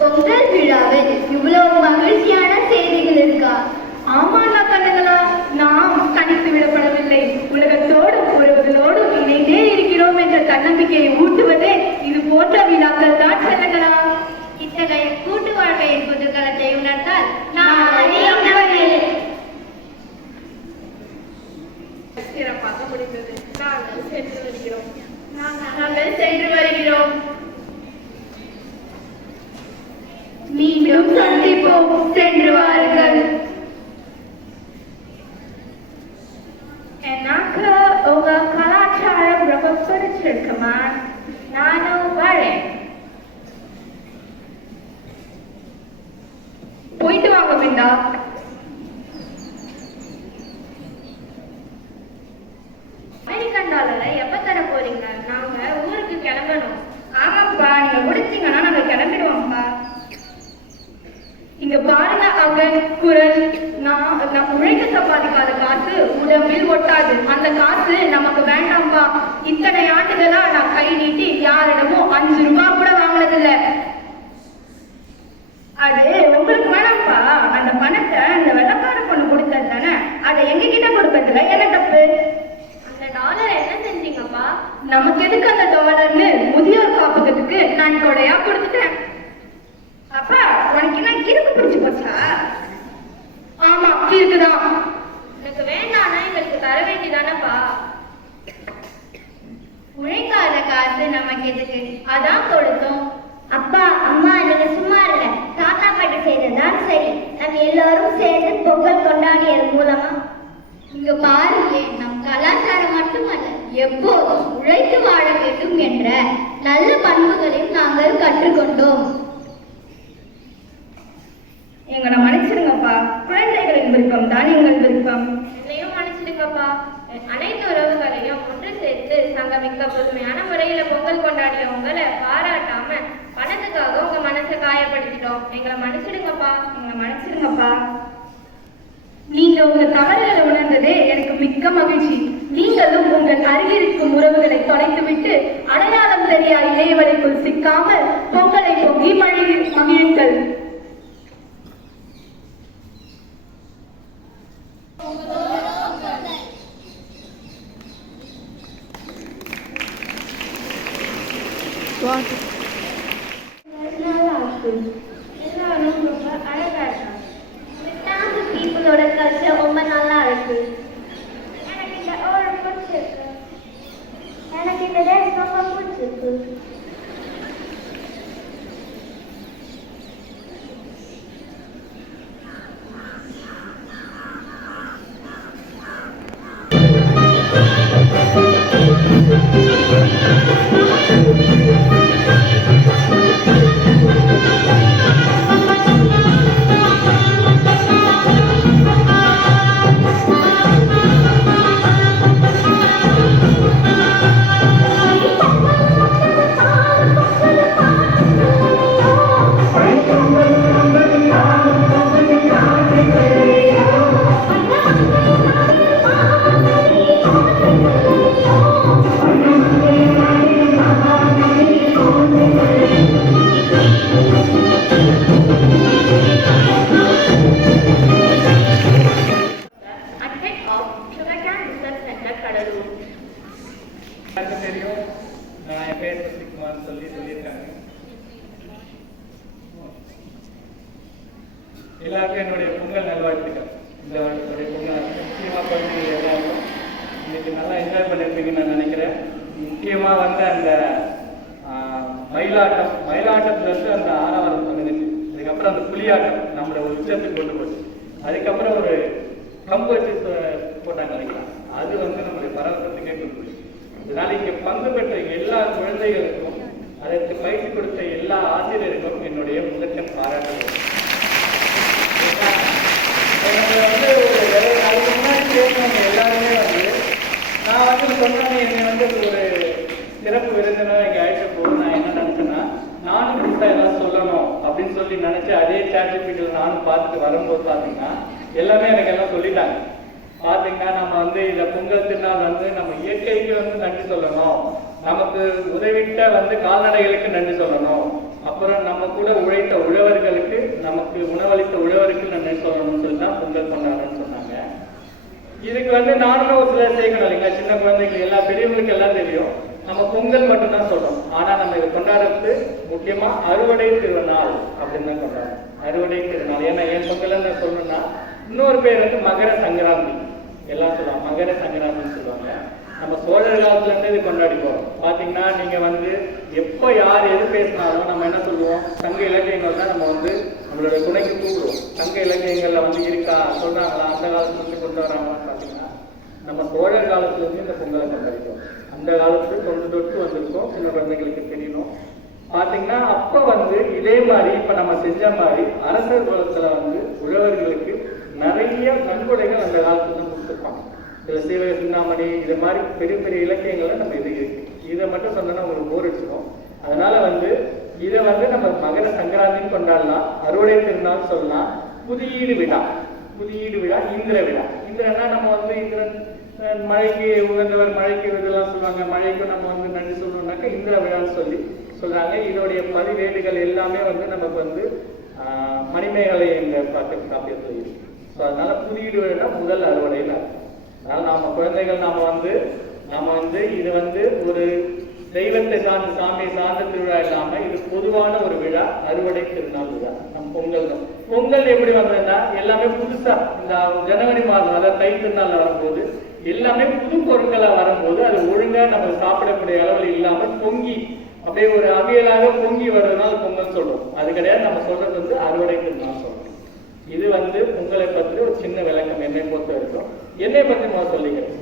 பொங்கல் விழாவில் இவ்வளவு மகிழ்ச்சியான செய்திகள் இருக்கா? ஆமாண்ணா கண்ணுங்களா, நாம் தனித்து விடப்படவில்லை. உலகத்தோடும் உறவுகளோடும் இணைந்தே இருக்கிறோம் என்ற தன்னம்பிக்கையை ஊட்டுவதே இது போன்ற விழாக்கள் தான் செல்லுங்களா. இத்தகைய கூட்டு வாழ்க்கையின் குதூகலத்தை உணர்ந்தால் சிறப்பாக முடிந்தது. நாங்கள் சென்று வருகிறோம். நாங்கள் சென்று வருகிறோம். மீண்டும் சந்திப்போம். சென்று வாருங்கள். எனக்கு உங்க கலாச்சாரம் ரொம்ப பிடிச்சிருக்குமா? நானும் வரேன். போயிட்டு வாங்க பிண்டா. அமெரிக்கன் டாலரை எப்ப தர போறீங்க? நாங்க ஊருக்கு கிளம்பணும். ஆமாப்பா, நீங்க முடிச்சீங்கன்னா நாங்க கிளம்பிடுவோம்ப்பா. இங்க பாருங்க அங்க குரல். நான் உழைக்க சம்பாதிக்காத காசு உடம்பில் ஒட்டாது. அந்த காசு நமக்கு வேண்டாம்ப்பா. இத்தனை ஆண்டுகளா நான் கை நீட்டி யாரிடமும் 5 ரூபாய் கூட வாங்கினதில்ல. அது உங்களுக்கு வேணாம்ப்பா. அந்த பணத்தை அந்த வெள்ளக்கார பொண்ணு கொடுத்தது தானே, அதை எங்க கிட்ட கொடுக்கறதுல என்ன தப்பு? அந்த டாலரை என்ன செஞ்சீங்கப்பா? நமக்கு எதுக்கு அந்த டாலர்னு முதியோர் காப்பகத்துக்கு நான் கொடையா கொடுத்துட்டேன். அப்பா, உனக்கு என்ன கிறுக்கு பிடிச்சு போச்சா? ஆமா, கிறுக்குதான். எனக்கு வேண்டாம்னா எங்களுக்கு தர வேண்டியதானப்பா. உழைக்காத காசு நமக்கு எதுக்கு? அதான் கொடுத்தோம். அப்பா அம்மா நீங்க சும்மா இருங்க. தாத்தா பாட்டி செய்ததுதான் சரி. நம்ம எல்லாரும் சேர்ந்து பொங்கல் கொண்டாடியது மூலமா இங்க பாருங்க, நம் கலாச்சாரம் மட்டுமல்ல, எப்போதும் உழைத்து வாழ வேண்டும் என்ற நல்ல பண்புகளையும் நாங்கள் கற்றுக்கொண்டோம். எங்களை மன்னிச்சிடுங்கப்பா. குழந்தைகளின் விருப்பம் தான் எங்கள் விருப்பம். என்னையும் மன்னிச்சிடுங்கப்பா. அனைத்து உறவுகளையும் ஒன்று சேர்த்து சங்கமிக்க புதுமையான முறையில பொங்கல் கொண்டாடிய உங்களை பாராட்டாம பணத்துக்காக உங்க மனசை காயப்படுத்திட்டோம். எங்களை மன்னிச்சிடுங்கப்பா. எங்களை மன்னிச்சிடுங்கப்பா. நீங்க உங்க தவறுகளை உணர்ந்ததே எனக்கு மிக்க மகிழ்ச்சி. நீங்களும் உங்கள் அருகில் இருக்கும் உறவுகளை தொலைத்துவிட்டு அடையாளம் தெரியா இளையவரைக்குள் சிக்காமல் பொங்கலை பொங்கி மகிழுங்கள். எல்லாரும் ரொம்ப அழகா இருக்காங்க. பீப்புளோட கல்ச்சர் ரொம்ப நல்லா இருக்கு. எனக்கு இந்த ஓர் பிடிச்சிருக்கு. எனக்கு இந்த ட்ரெஸ் ரொம்ப பிடிச்சிருக்கு. எல்லாருக்கும் என்னுடைய பொங்கல் நல்வாழ்த்துக்கள். இந்த வருடத்துடைய பொங்கல் முக்கியமாக குழந்தைகள் எல்லாருக்கும் இன்னைக்கு நல்லா என்ஜாய் பண்ணியிருப்பீங்கன்னு நான் நினைக்கிறேன். முக்கியமாக வந்து அந்த மயிலாட்டத்துலேருந்து அந்த ஆரவாரம் தொடங்குச்சு. அதுக்கப்புறம் அந்த புலியாட்டம் நம்மளோட உச்சத்துக்கு கொண்டு போச்சு. அதுக்கப்புறம் ஒரு கம்பு வச்சு போட்டாங்க இல்லைங்களா, அது வந்து நம்மளுடைய பரவசத்துக்கே கொண்டு போச்சு. அதனால இங்கே பங்கு பெற்ற எல்லா குழந்தைகளுக்கும் அதற்கு பயிற்சி கொடுத்த எல்லா ஆசிரியருக்கும் என்னுடைய முதற்கண் பாராட்டுகள். வந்து ஒரு அதுக்கு முன்னாடி சேர்ந்தவங்க எல்லாருமே வந்து நான் வந்து சொன்னோன்னே என்னை வந்து ஒரு சிறப்பு விருந்தினர் இங்கே அழைச்ச போது நான் என்ன நினச்சேன்னா, நானும் புதுசாக ஏதாவது சொல்லணும் அப்படின்னு சொல்லி நினச்சி அதே சாட்ஜிபிட்டியில் நானும் பார்த்துட்டு வரும்போது பார்த்தீங்கன்னா எல்லாமே எனக்கு எல்லாம் சொல்லிட்டாங்க. பார்த்தீங்கன்னா நம்ம வந்து இந்த பொங்கல் திருநாள் வந்து நம்ம இயற்கைக்கு வந்து நன்றி சொல்லணும், நமக்கு உதவிட்ட வந்து கால்நடைகளுக்கு நன்றி சொல்லணும், அப்புறம் நம்ம கூட உழைத்த உழவர்களுக்கு நமக்கு உணவளித்த உழவருக்கு நன்றி சொல்லணும்னு சொல்லி தான் பொங்கல் கொண்டாடுறேன்னு சொன்னாங்க. இதுக்கு வந்து நானும் ஒரு சிலர் சேர்க்கணும் இல்லைங்களா, சின்ன குழந்தைகள் எல்லா பெரியவங்களுக்கு எல்லாம் தெரியும் நம்ம பொங்கல் மட்டும்தான் சொல்றோம். ஆனா நம்ம இதை கொண்டாடுறது முக்கியமா அறுவடை திருநாள் அப்படின்னு தான் கொண்டாடுறோம். அறுவடை திருநாள் ஏன்னா என் பொங்கல் நான் சொல்லணும்னா இன்னொரு பேர் வந்து மகர சங்கராந்தி எல்லாம் சொல்லுவாங்க. மகர சங்கராந்தின்னு சொல்லுவாங்க. நம்ம சோழர் காலத்துல இருந்து இது கொண்டாடி போறோம். பாத்தீங்கன்னா நீங்க வந்து எப்போ யார் எது பேசினாலும் நம்ம என்ன சொல்லுவோம், சங்க இலக்கியங்கள் தான் நம்ம வந்து நம்மளோட துணைக்கு கூப்பிடுவோம். சங்க இலக்கியங்கள்ல வந்து இருக்கா சொல்றாங்களா, அந்த காலத்துல இருந்து கொண்டு வராங்களான்னு பாத்தீங்கன்னா நம்ம சோழர் காலத்துல இருந்து இந்த பொங்கலை கொண்டாடிப்போம். அந்த காலத்துல தொட்டு வந்திருக்கோம். சின்ன குழந்தைகளுக்கு தெரியணும். பாத்தீங்கன்னா அப்ப வந்து இதே மாதிரி இப்ப நம்ம செஞ்ச மாதிரி அரசர் குலத்துல வந்து உழவர்களுக்கு நிறைய நன்கொடைகள் அந்த காலத்துல தான் கொடுத்துருப்பாங்க. சில சீவக சிந்தாமணி இது மாதிரி பெரிய பெரிய இலக்கியங்களை நம்ம இது இருக்கு. இதை மட்டும் சொன்னா உங்களுக்கு போர் அடிச்சிடும். அதனால வந்து இதை வந்து நம்ம மகர சங்கராந்தின்னு கொண்டாடலாம், அறுவடை திருநாள் சொல்லலாம், புதியீடு விழா இந்திர விழா. இந்திரன்னா நம்ம வந்து இந்திரன் மழைக்கு உகந்தவர், மழைக்கு இதெல்லாம் சொல்லுவாங்க. மழைக்கும் நம்ம வந்து நன்றி சொல்லணும்னாக்கா இந்திர விழான்னு சொல்றாங்க. இதோடைய பதிவேடுகள் எல்லாமே வந்து நமக்கு வந்து மணிமேகலை என்ற பாட்டு காப்பியத்தில் இருக்கு. ஸோ அதனால புதியீடு விழா முதல் அறுவடையில் இருக்கும். அதனால நம்ம குழந்தைகள் நாம வந்து இது வந்து ஒரு தெய்வத்தை சார்ந்த சாமியை சார்ந்த திருவிழா இல்லாம இது பொதுவான ஒரு விழா, அறுவடை திருநாள் விழா. நம்ம பொங்கல் எப்படி வந்ததுன்னா எல்லாமே புதுசா இந்த ஜனவரி மாதம் அதாவது தை திருநாள் வரும்போது எல்லாமே புது பொருட்களா வரும்போது அது ஒழுங்கா நம்ம சாப்பிடக்கூடிய அளவில் இல்லாம பொங்கி அப்படியே ஒரு அவியலாக பொங்கி வருவதனால பொங்கல் சொல்றோம். அது கிடையாது, நம்ம சொல்றது வந்து அறுவடை திருநாள் சொல்றோம். இது வந்து பொங்கலை பற்றி ஒரு சின்ன விளக்கம் என்னை பொறுத்த வரைக்கும். என்னை பற்றி நான் சொல்லிக்கிறேன்.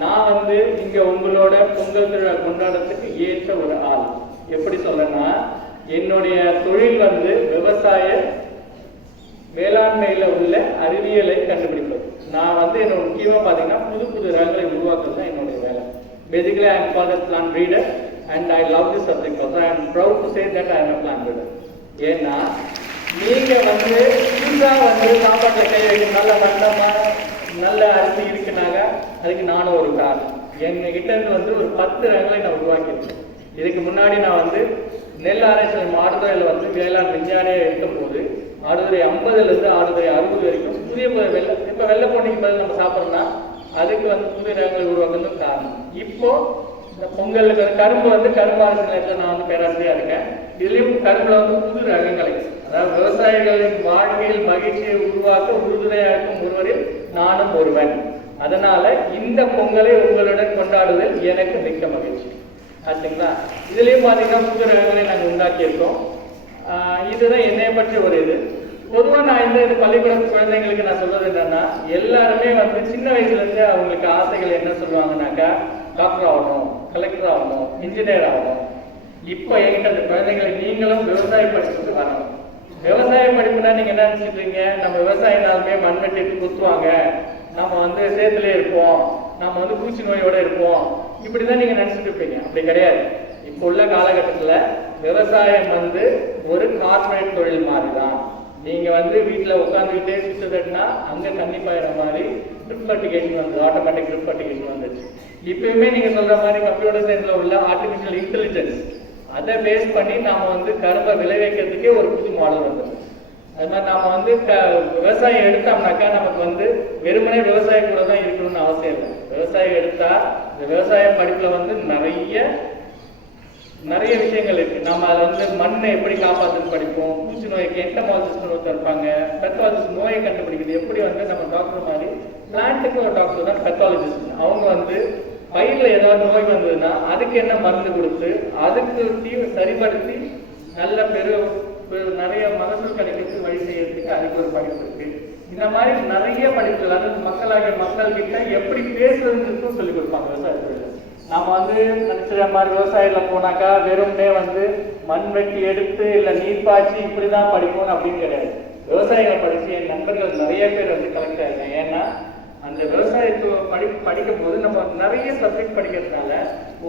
நான் வந்து இங்க உங்களோட பொங்கல் திருவிழா கொண்டாடுறதுக்கு ஏற்ற ஒரு ஆள். எப்படி சொல்லனா, என்னுடைய தொழில் வந்து விவசாய வேளாண்மையில உள்ள அறிவியலை கண்டுபிடிப்பது. நான் வந்து என்னோட முக்கியமா பாத்தீங்கன்னா புது ரகங்களை உருவாக்குறது தான் என்னுடைய வேலை. Basically, I am called as plant breeder and I love this subject also. I am proud to say that I am a plant breeder. ஏன்னா நீங்க வந்து புதுசா வந்து சாப்பாட்டுல கை வைக்கும் நல்ல மண்டமா நல்ல அரிசி இருக்குனாங்க, அதுக்கு நானும் ஒரு காரணம். என்கிட்ட இருந்து வந்து ஒரு 10 ரகங்களை நான் உருவாக்கியிருக்கேன். இதுக்கு முன்னாடி நான் வந்து நெல் ஆராய்ச்சி ஆடுதுறையில் வந்து வேளாண் விஞ்ஞானியாக இருக்கும் போது ஆடுதுறை 50லேருந்து ஆடுதுறை 60 வரைக்கும் புதிய இப்போ வெள்ளை பொன்னிக்கு பதில் நம்ம சாப்பிட்றோம்னா அதுக்கு வந்து புதிய ரகங்களை உருவாக்குறது காரணம். இப்போ இந்த பொங்கலுக்கு கரும்பு வந்து கரும்பு ஆராய்ச்சி நிலையத்தில் நான் வந்து பேராசிரியாக இருக்கேன். இதுலேயும் கரும்புல வந்து புது ரகங்களை, அதாவது விவசாயிகளின் வாழ்க்கையில் மகிழ்ச்சியை உருவாக்க உறுதுணையாக இருக்கும் ஒருவரில் நானும் ஒருவன். அதனால இந்த பொங்கலை உங்களுடன் கொண்டாடுதல் எனக்கு மிக்க மகிழ்ச்சி. ஆச்சுங்களா? இதுலயும் பாத்தீங்கன்னா புது ரகங்களை நாங்கள் உண்டாக்கியிருக்கோம். இதுதான் என்னை பற்றி ஒரு இது. பொதுவாக நான் இந்த பள்ளிக்கூட குழந்தைங்களுக்கு நான் சொல்றது என்னன்னா, எல்லாருமே வந்து சின்ன வயசுல இருந்து அவங்களுக்கு ஆசைகள் என்ன சொல்லுவாங்கன்னாக்கா, டாக்டர் ஆகணும், கலெக்டர் ஆகணும், இன்ஜினியர் ஆகணும். இப்போ என்கிட்ட அந்த குழந்தைங்களை நீங்களும் விவசாய படிப்புக்கு வரணும். விவசாய படிப்புனா நீங்க என்ன நினைச்சிட்டு, நம்ம விவசாயினாலுமே மண்வெட்டி குத்துவாங்க, நம்ம வந்து சேத்துல இருப்போம், நம்ம வந்து பூச்சி நோயோட இருப்போம், இப்படிதான் நீங்க நினைச்சிட்டு இருப்பீங்க. அப்படி கிடையாது. இப்போ உள்ள காலகட்டத்துல விவசாயம் வந்து ஒரு கார்பரேட் தொழில் மாதிரிதான். நீங்க வந்து வீட்டுல உட்காந்துக்கிட்டே சுத்துதுன்னா அங்க தண்ணி பாயிற மாதிரி ட்ரிப் அப்ளிகேஷன் வந்து ஆட்டோமேட்டிக் ட்ரிப் அப்ளிகேஷன் வந்துச்சு. இப்பயுமே நீங்க சொல்ற மாதிரி கம்ப்யூட்டர் சயின்ஸ்ல உள்ள ஆர்டிபிஷியல் இன்டெலிஜென்ஸ் அதை பேஸ் பண்ணி நாம வந்து கரும்பை விளைவிக்கிறதுக்கே ஒரு புது மாடல் வந்தது. அது மாதிரி நாம வந்து விவசாயம் எடுத்தோம்னாக்கா நமக்கு வந்து வெறுமனே விவசாய கூட தான் இருக்கணும்னு அவசியம் இல்லை. விவசாயம் எடுத்தா இந்த விவசாய படிப்புல வந்து நிறைய நிறைய விஷயங்கள் இருக்கு. நம்ம அதை வந்து மண்ணை எப்படி காப்பாற்றுன்னு படிப்போம், பூச்சி நோய்க்கு என்டமாலஜிஸ்ட் ஒருத்தர் இருப்பாங்க, பெத்தாலஜிஸ்ட் நோயை கண்டுபிடிக்கிறது எப்படி வந்து நம்ம டாக்டர் மாதிரி பிளான்ட்டுக்கு ஒரு டாக்டர் தான் பெத்தாலஜிஸ்ட். அவங்க வந்து பயிரில் ஏதாவது நோய் வந்ததுன்னா அதுக்கு என்ன மருந்து கொடுத்து அதுக்கு தீர்வு சரிப்படுத்தி நல்ல நிறைய மகசூல் கிடைக்கிறதுக்கு வழி செய்யறதுக்கு அதுக்கு ஒரு படிப்பு இருக்கு. இந்த மாதிரி நிறைய படிப்புகள், அதாவது மக்கள் கிட்ட எப்படி பேசுறதுன்னு சொல்லிக் கொடுப்பாங்க விவசாயத்துறையில. நம்ம வந்து நினைச்ச மாதிரி விவசாயில போனாக்கா வெறும்னே வந்து மண் வெட்டி எடுத்து இல்லை நீர் பாய்ச்சி இப்படிதான் படிக்கணும் அப்படின்னு கிடையாது. விவசாயிகளை படிச்சு என் நண்பர்கள் நிறைய பேர் வந்து கலெக்ட் ஆயிருக்காங்க. ஏன்னா அந்த விவசாயத்தை படிக்கும் போது நம்ம நிறைய சப்ஜெக்ட் படிக்கிறதுனால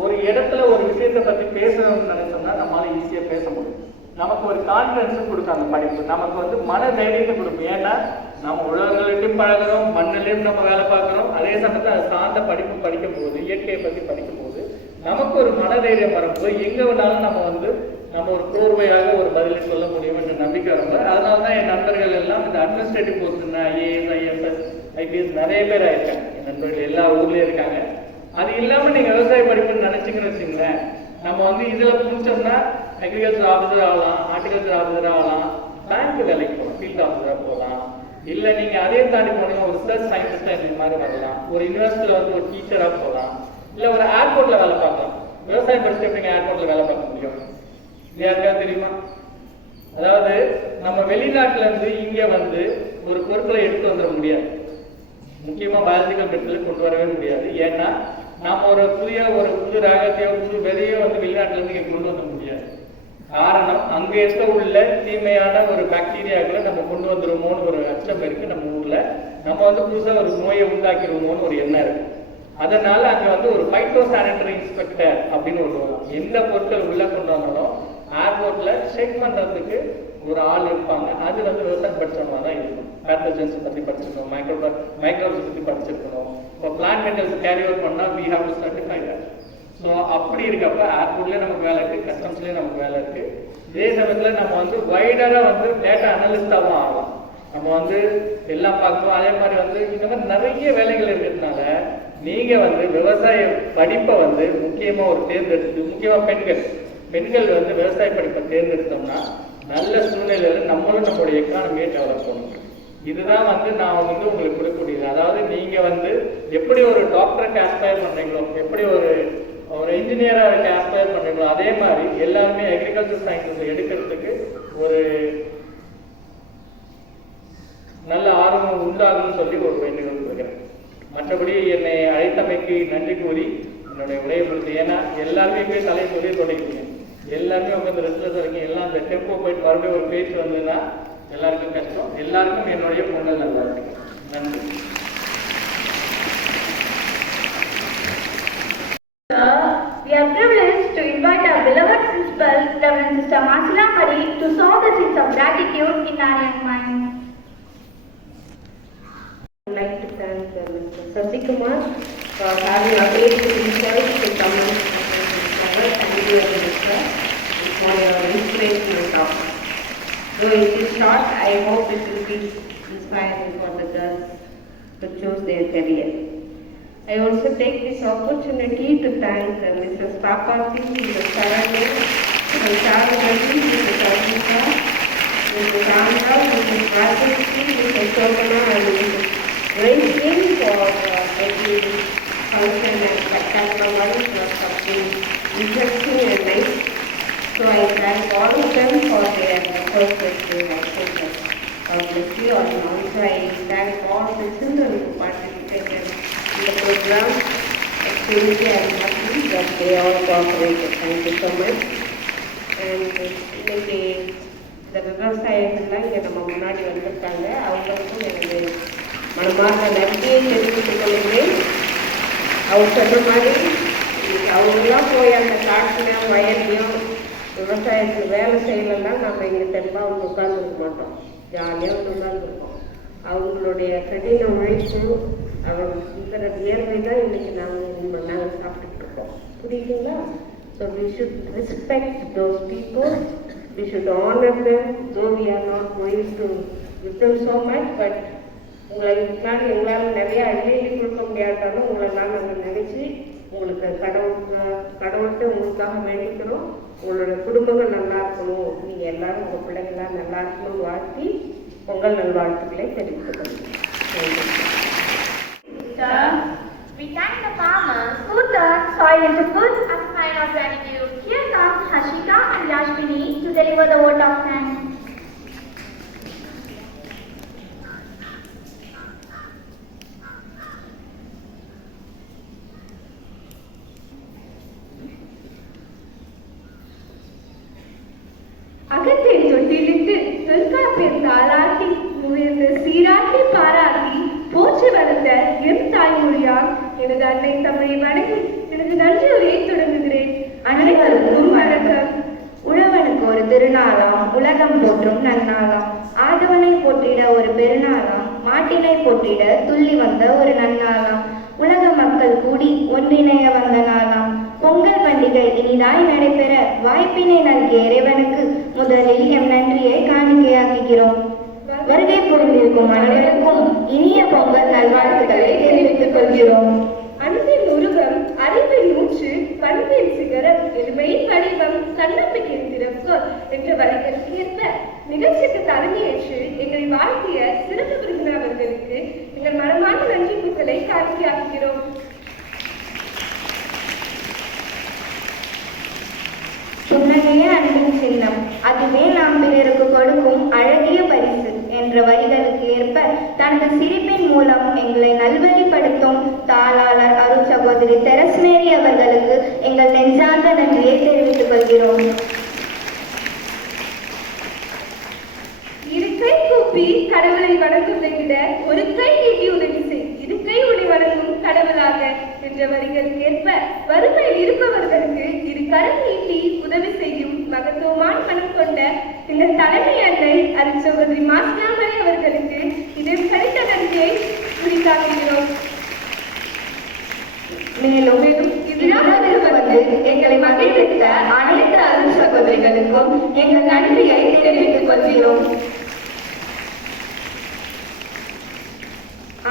ஒரு இடத்துல ஒரு விஷயத்தை பத்தி பேசணும்னு நினைச்சோம்னா நம்மளால ஈஸியா பேச முடியும். நமக்கு ஒரு கான்ஃபிடன்ஸும் கொடுக்கும் அந்த படிப்பு, நமக்கு வந்து மன தைரியத்தை கொடுக்கும். ஏன்னா நம்ம உழவர்கள்ட்டையும் பழகிறோம், மண்ணிலையும் நம்ம வேலை பார்க்குறோம். அதே சமயத்தில் அது சார்ந்த படிப்பு படிக்கும் போது, இயற்கையை பற்றி படிக்கும் போது நமக்கு ஒரு மனதைரியம் வரும்போது எங்கே வேணாலும் நம்ம ஒரு கோர்வையாக ஒரு பதிலை சொல்ல முடியும் என்ற நம்பிக்கை ரொம்ப. அதனால தான் என் நண்பர்கள் எல்லாம் இந்த அட்மினிஸ்ட்ரேட்டிவ் போஸ்ட்னா ஐஏஎஸ், ஐஎஃப்எஸ், ஐபிஎஸ் நிறைய பேர் ஆயிருக்காங்க. என் நண்பர்கள் எல்லா ஊர்லேயும் இருக்காங்க. அது இல்லாமல் நீங்கள் விவசாய படிப்புன்னு நினச்சிங்கன்னு வச்சுங்களேன், நம்ம வந்து இதில் முடிச்சோம்னா அக்ரிகல்ச்சர் ஆஃபீஸர் ஆகலாம், ஹார்டிகல்ச்சர் ஆஃபீஸர் ஆகலாம், பேங்க் வேலைக்கு போகலாம், ஃபீல்ட் ஆஃபீஸராக போகலாம். இல்லை நீங்கள் அதையும் தாண்டி போனீங்கன்னா ஒரு ரிசர்ச் சயின்டிஸ்டாக இந்த மாதிரி வரலாம், ஒரு யூனிவர்சிட்டியில் வந்து ஒரு டீச்சராக போகலாம், இல்லை ஒரு ஏர்போர்ட்டில் வேலை பார்க்கலாம். விவசாயம் படிச்சுட்டு எப்படிங்க ஏர்போர்ட்டில் வேலை பார்க்க முடியும்? யாருக்காவது தெரியுமா? அதாவது நம்ம வெளிநாட்டுல இருந்து இங்கே வந்து ஒரு பொருட்களை எடுத்து வந்துட முடியாது. முக்கியமாக பயாலஜிக்கல் மெட்டீரியல் கொண்டு வரவே முடியாது. ஏன்னா நாம ஒரு புது ராகத்தையோ புது விதையோ வந்து வெளிநாட்டுல இருந்து இங்கே கொண்டு வர முடியாது. காரணம் அங்க இருக்க உள்ள தீமையான ஒரு பாக்டீரியாக்களை நம்ம கொண்டு வந்துருமோன்னு ஒரு அச்சம் இருக்கு நம்ம ஊர்ல. நம்ம வந்து புதுசா ஒரு நோயை உண்டாக்கிடுவோமோன்னு ஒரு எண்ணம் இருக்கு. அதனால அங்க வந்து ஒரு பைட்டோ சானிட்டரி இன்ஸ்பெக்டர் அப்படின்னு ஒரு எந்த பொருட்கள் உள்ள கொண்டு வந்தாலும் ஏர்போர்ட்ல செக் பண்றதுக்கு ஒரு ஆள் இருப்பாங்க. அது வந்து விவசாயம் படிச்சவங்க தான் இருக்கும். பேத்தஜன்ஸ் பத்தி படிச்சிருக்கணும், மைக்ரோப்ஸ் பத்தி படிச்சிருக்கணும். இப்போ பிளான்ட் மெட்டீரியல்ஸ் கேரி அவுட் பண்ணா we have to certify that. So அப்படி இருக்கப்ப ஏர்போர்ட்லேயே நமக்கு வேலை இருக்கு, கஸ்டம்ஸ்லேயே நமக்கு வேலை இருக்கு. இதே சமயத்தில் நம்ம வந்து வைடராக வந்து டேட்டா அனலிஸ்டாகவும் ஆகலாம். நம்ம வந்து எல்லாம் பார்க்கணும். அதே மாதிரி வந்து இந்த மாதிரி நிறைய வேலைகள் இருக்கிறதுனால நீங்க வந்து விவசாய படிப்பை வந்து முக்கியமா ஒரு தேர்ந்தெடுத்து, முக்கியமா பெண்கள் வந்து விவசாய படிப்பை தேர்ந்தெடுத்தோம்னா நல்ல சூழ்நிலையில நம்மளும் நம்மளுடைய எக்கானமியை டெவலப் பண்ணணும். இதுதான் வந்து நான் வந்து உங்களுக்கு கொடுக்கக்கூடியது. அதாவது நீங்க வந்து எப்படி ஒரு டாக்டருக்கு ஆஸ்பயர் பண்றீங்களோ, எப்படி ஒரு இன்ஜினியராக ஆஸ்பயர் பண்றீங்களோ, அதே மாதிரி எல்லாருமே அக்ரிகல்ச்சர் சயின்ஸஸ் எடுக்கிறதுக்கு ஒரு நல்ல ஆர்வம் உண்டாகும்னு சொல்லி ஒரு வேண்டுகோள் கொடுக்குறேன். மற்றபடி என்னை அழைத்தமைக்கு நன்றி கூறி என்னுடைய உரையை கொடுத்து, ஏன்னா எல்லாருமே போய் தலையை சொல்லி தொடங்கிங்க, எல்லாருமே உட்காந்து ரெஸ்ட்லெஸ் இருக்கீங்க. எல்லாம் அந்த டெம்போ போயிட்டு மறுபடியும் ஒரு பேச்சு வந்ததுன்னா எல்லாருக்கும் கஷ்டம். எல்லாருக்கும் என்னுடைய பொங்கல் நல்லா இருக்கு. நன்றி. We are privileged to invite our beloved principal, Reverend Sister Marcela Marie, to sow the seeds of gratitude in our young minds. I would like to thank Mr. Sasikumar for having agreed to himself to come and thank you, Minister, for your inspirational talk. Though it is short, I hope it will be inspiring for the girls to choose their career. I also take this opportunity to thank Mrs. Papati, Mrs. Saranya, Mrs. Charlagandi, Mrs. Arjuna, Mrs. Andra, Mrs. Rajashri, Mrs. Shobana, and Mrs. Raisin for every function and spectacular one was something interesting and nice. So I thank all of them for their efforts that they have taken. Obviously, also I thank all the children who participated in the program, activity and happy that they all cooperated. Thank you so much. And இன்னைக்கு இந்த விவசாயிகள்லாம் இங்கே நம்ம முன்னாடி வந்திருக்காங்க. அவங்களுக்கும் எனக்கு மனமார்ந்த நன்றியை தெரிவித்துக் கொள்கிறேன். அவங்க சொன்ன மாதிரி அவங்கெல்லாம் போய் அந்த காட்டுலையும் வயல்லையும் விவசாயத்தில் வேலை செய்யலைன்னா நம்ம இங்கே தெம்பாக வந்து உட்காந்துருக்க மாட்டோம், ஜாலியாக வந்து உட்காந்துருக்கோம். அவங்களுடைய கடின உழைப்பு, அவங்க இருக்கிற வியர்வை தான் இன்னைக்கு நாங்கள் சாப்பிட்டுட்டு இருக்கோம். புரியுதுங்களா? So we should respect those people, we should honor them, though we are not going to give them so much, but உங்களை முன்னாடி எங்களால் நிறைய அள்ளி கொடுக்க முடியாட்டாலும் உங்களை நாங்கள் நினைச்சு உங்களுக்கு கடவுள்கிட்ட உங்களுக்காக வேண்டிக்கிறோம். உங்களோட குடும்பங்கள் நல்லா இருக்கணும், நீங்கள் எல்லாரும் உங்கள் பிள்ளைங்கள்லாம் நல்லா இருக்கணும்னு வாழ்த்தி பொங்கல் நல்வாழ்த்துக்களை தெரிவித்துக் கொள்கிறேன். We thank the farmers who turned soil into food as a sign of gratitude. Here comes Hashika and Yashwini to deliver the vote of thanks. அகத்தை தொட்டிலிட்டு தொல்காப்பியர் தாளாட்டி உயர்ந்து சீராட்டி பாராட்டி போற்றி வளர்ந்த என் தாய்மொழியால் எனது அன்னை தமிழை வணங்கி எனது நன்றியுரையை தொடங்குகிறேன். அனைவருக்கும் வணக்கம். உழவனுக்கு ஒரு திருநாளாம், உலகம் போற்றும் நன்னாளாம். ஆதவனை போற்றிட ஒரு பெருநாளாம், மாட்டினை போற்றிட துள்ளி வந்த ஒரு நன்னாளாம். உலக மக்கள் கூடி ஒன்றிணைய வந்த நாளாம். பொங்கல் பண்டிகை இனிதாய் நடைபெற வாய்ப்பினை நல்கிய இறைவனுக்கு முதலில் எம் நன்றியை காணிக்கையாக்குகிறோம். வருகை புரிந்திருக்கும் அனைவருக்கும் இனிய பொங்கல் நல்வாழ்த்துக்களை தெரிவித்துக் கொள்கிறோம். அன்பின் உருவம், அறிவின் ஊற்று, பண்பின் சிகரம், எளிமையின் வடிவம், தன்னம்பிக்கையின் திறப்பு என்ற வரிகளுக்கு ஏற்ப நிகழ்ச்சிக்கு தலைமையேற்று எங்களை வாழ்த்திய சிறப்பு விருந்தினர் அவர்களுக்கு எங்கள் மனமான நன்றிப்புகளை காணிக்கையாக்குகிறோம். புன்னகையே அன்பின் சின்னம், அதுவே நாம் பிறருக்கு கொடுக்கும் அழகிய பரிசு என்ற வரிகளுக்கு ஏற்ப தனது சிரிப்பின் மூலம் எங்களை நல்வழிப்படுத்தும் தாளாளர் அருள் சகோதரி தெரஸ்மேரி அவர்களுக்கு எங்கள் நெஞ்சார்ந்த நன்றியை தெரிவித்துக் கொள்கிறோம். இருக்கை கூப்பி கடவுளை வணங்குவதை விட ஒரு கை நீட்டி உதவி செய், இருக்கை உன்னை வணங்கும் கடவுளாக என்ற வரிகளுக்கு ஏற்ப வறுமையில் இருப்பவர்களுக்கு இரு கரம் நீட்டி உதவி செய்யும் மகத்துவமான மனம் கொண்ட எங்கள் தலைமை அன்னை அருள் சகோதரி மாசியாமணி அவர்களுக்கு இதில் கிடைத்த நன்றியை குறிக்காகிறோம். மேலும் இவ்விழாவிற்கு வந்து எங்களை மகிழ்வித்த அனைத்து அருள் சகோதரிகளுக்கும் எங்கள் நன்றியை தெரிவித்துக் கொள்கிறோம்.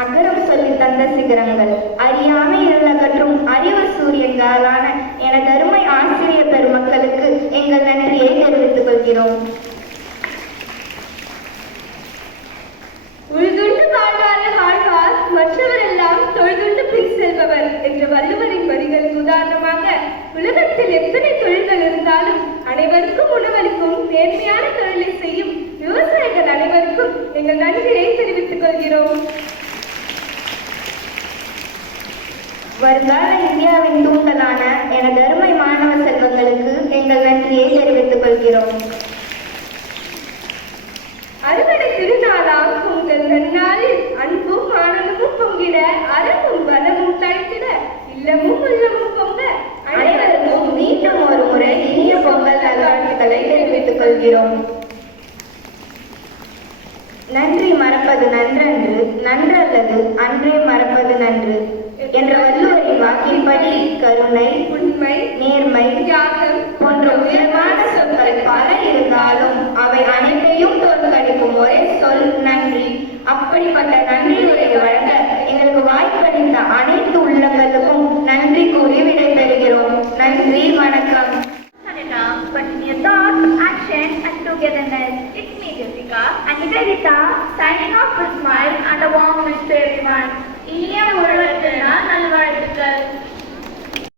அகரம் சொல்லி தந்த சிகரங்கள், அறியாமை இருளகற்றும் அறிவு சூரியங்களான எனது அருமை ஆசிரியர் பெருமக்களுக்கு எங்கள் நன்றியை தெரிவித்துக் கொள்கிறோம். உழுதுண்டு வாழ்வார் வாழ்வார், மற்றவரெல்லாம் தொழுதுண்டு பின் செல்பவர் என்ற வள்ளுவரின் வரிகளுக்கு உதாரணமாக உலகத்தில் எத்தனை தொழில்கள் இருந்தாலும் அனைவருக்கும் உணவளிக்கும் நேர்மையான தொழிலை செய்யும் விவசாயிகள் அனைவருக்கும் எங்கள் நன்றியை தெரிவித்துக் கொள்கிறோம். வருங்கால இந்தியாவின் தூண்டலான எனது அருமை மாணவ செல்வங்களுக்கு எங்கள் நன்றியை தெரிவித்துக் கொள்கிறோம். அறுவடை திருநாளாம் உங்கள் நன்னாளில் அன்பும் ஆனந்தமும் பொங்கிட, அறமும் வளமும் தழைத்திட, இல்லமும் உள்ளமும் பொங்க அனைவருக்கும் மீண்டும் ஒரு முறை இனிய பொங்கல் நல்வாழ்த்துக்களை தெரிவித்துக் கொள்கிறோம். நன்றி மறப்பது நன்றன்று, நன்றல்லது அன்றே மறப்பது நன்று என்ற வள்ளுவரின் வாக்கின்படி கருணை, உண்மை, நேர்மை, தியாகம் போன்ற உயர்வான சொற்கள் பல இருந்தாலும் அவை அனைத்தையும் தோற்கடிக்கும் ஒரே சொல் நன்றி. அப்படிப்பட்ட நன்றி உரையை வழங்க எங்களுக்கு வாய்ப்பளித்த அனைத்து உள்ளங்களுக்கும் நன்றி கூறி விடைபெறுகிறோம். நன்றி, வணக்கம். But in your thoughts, action and togetherness. It's me, Jessica, and Nivedita, signing off with smile and a warm wish to everyone. இனிய உழவர் திருநாள் நல்வாழ்த்துக்கள்.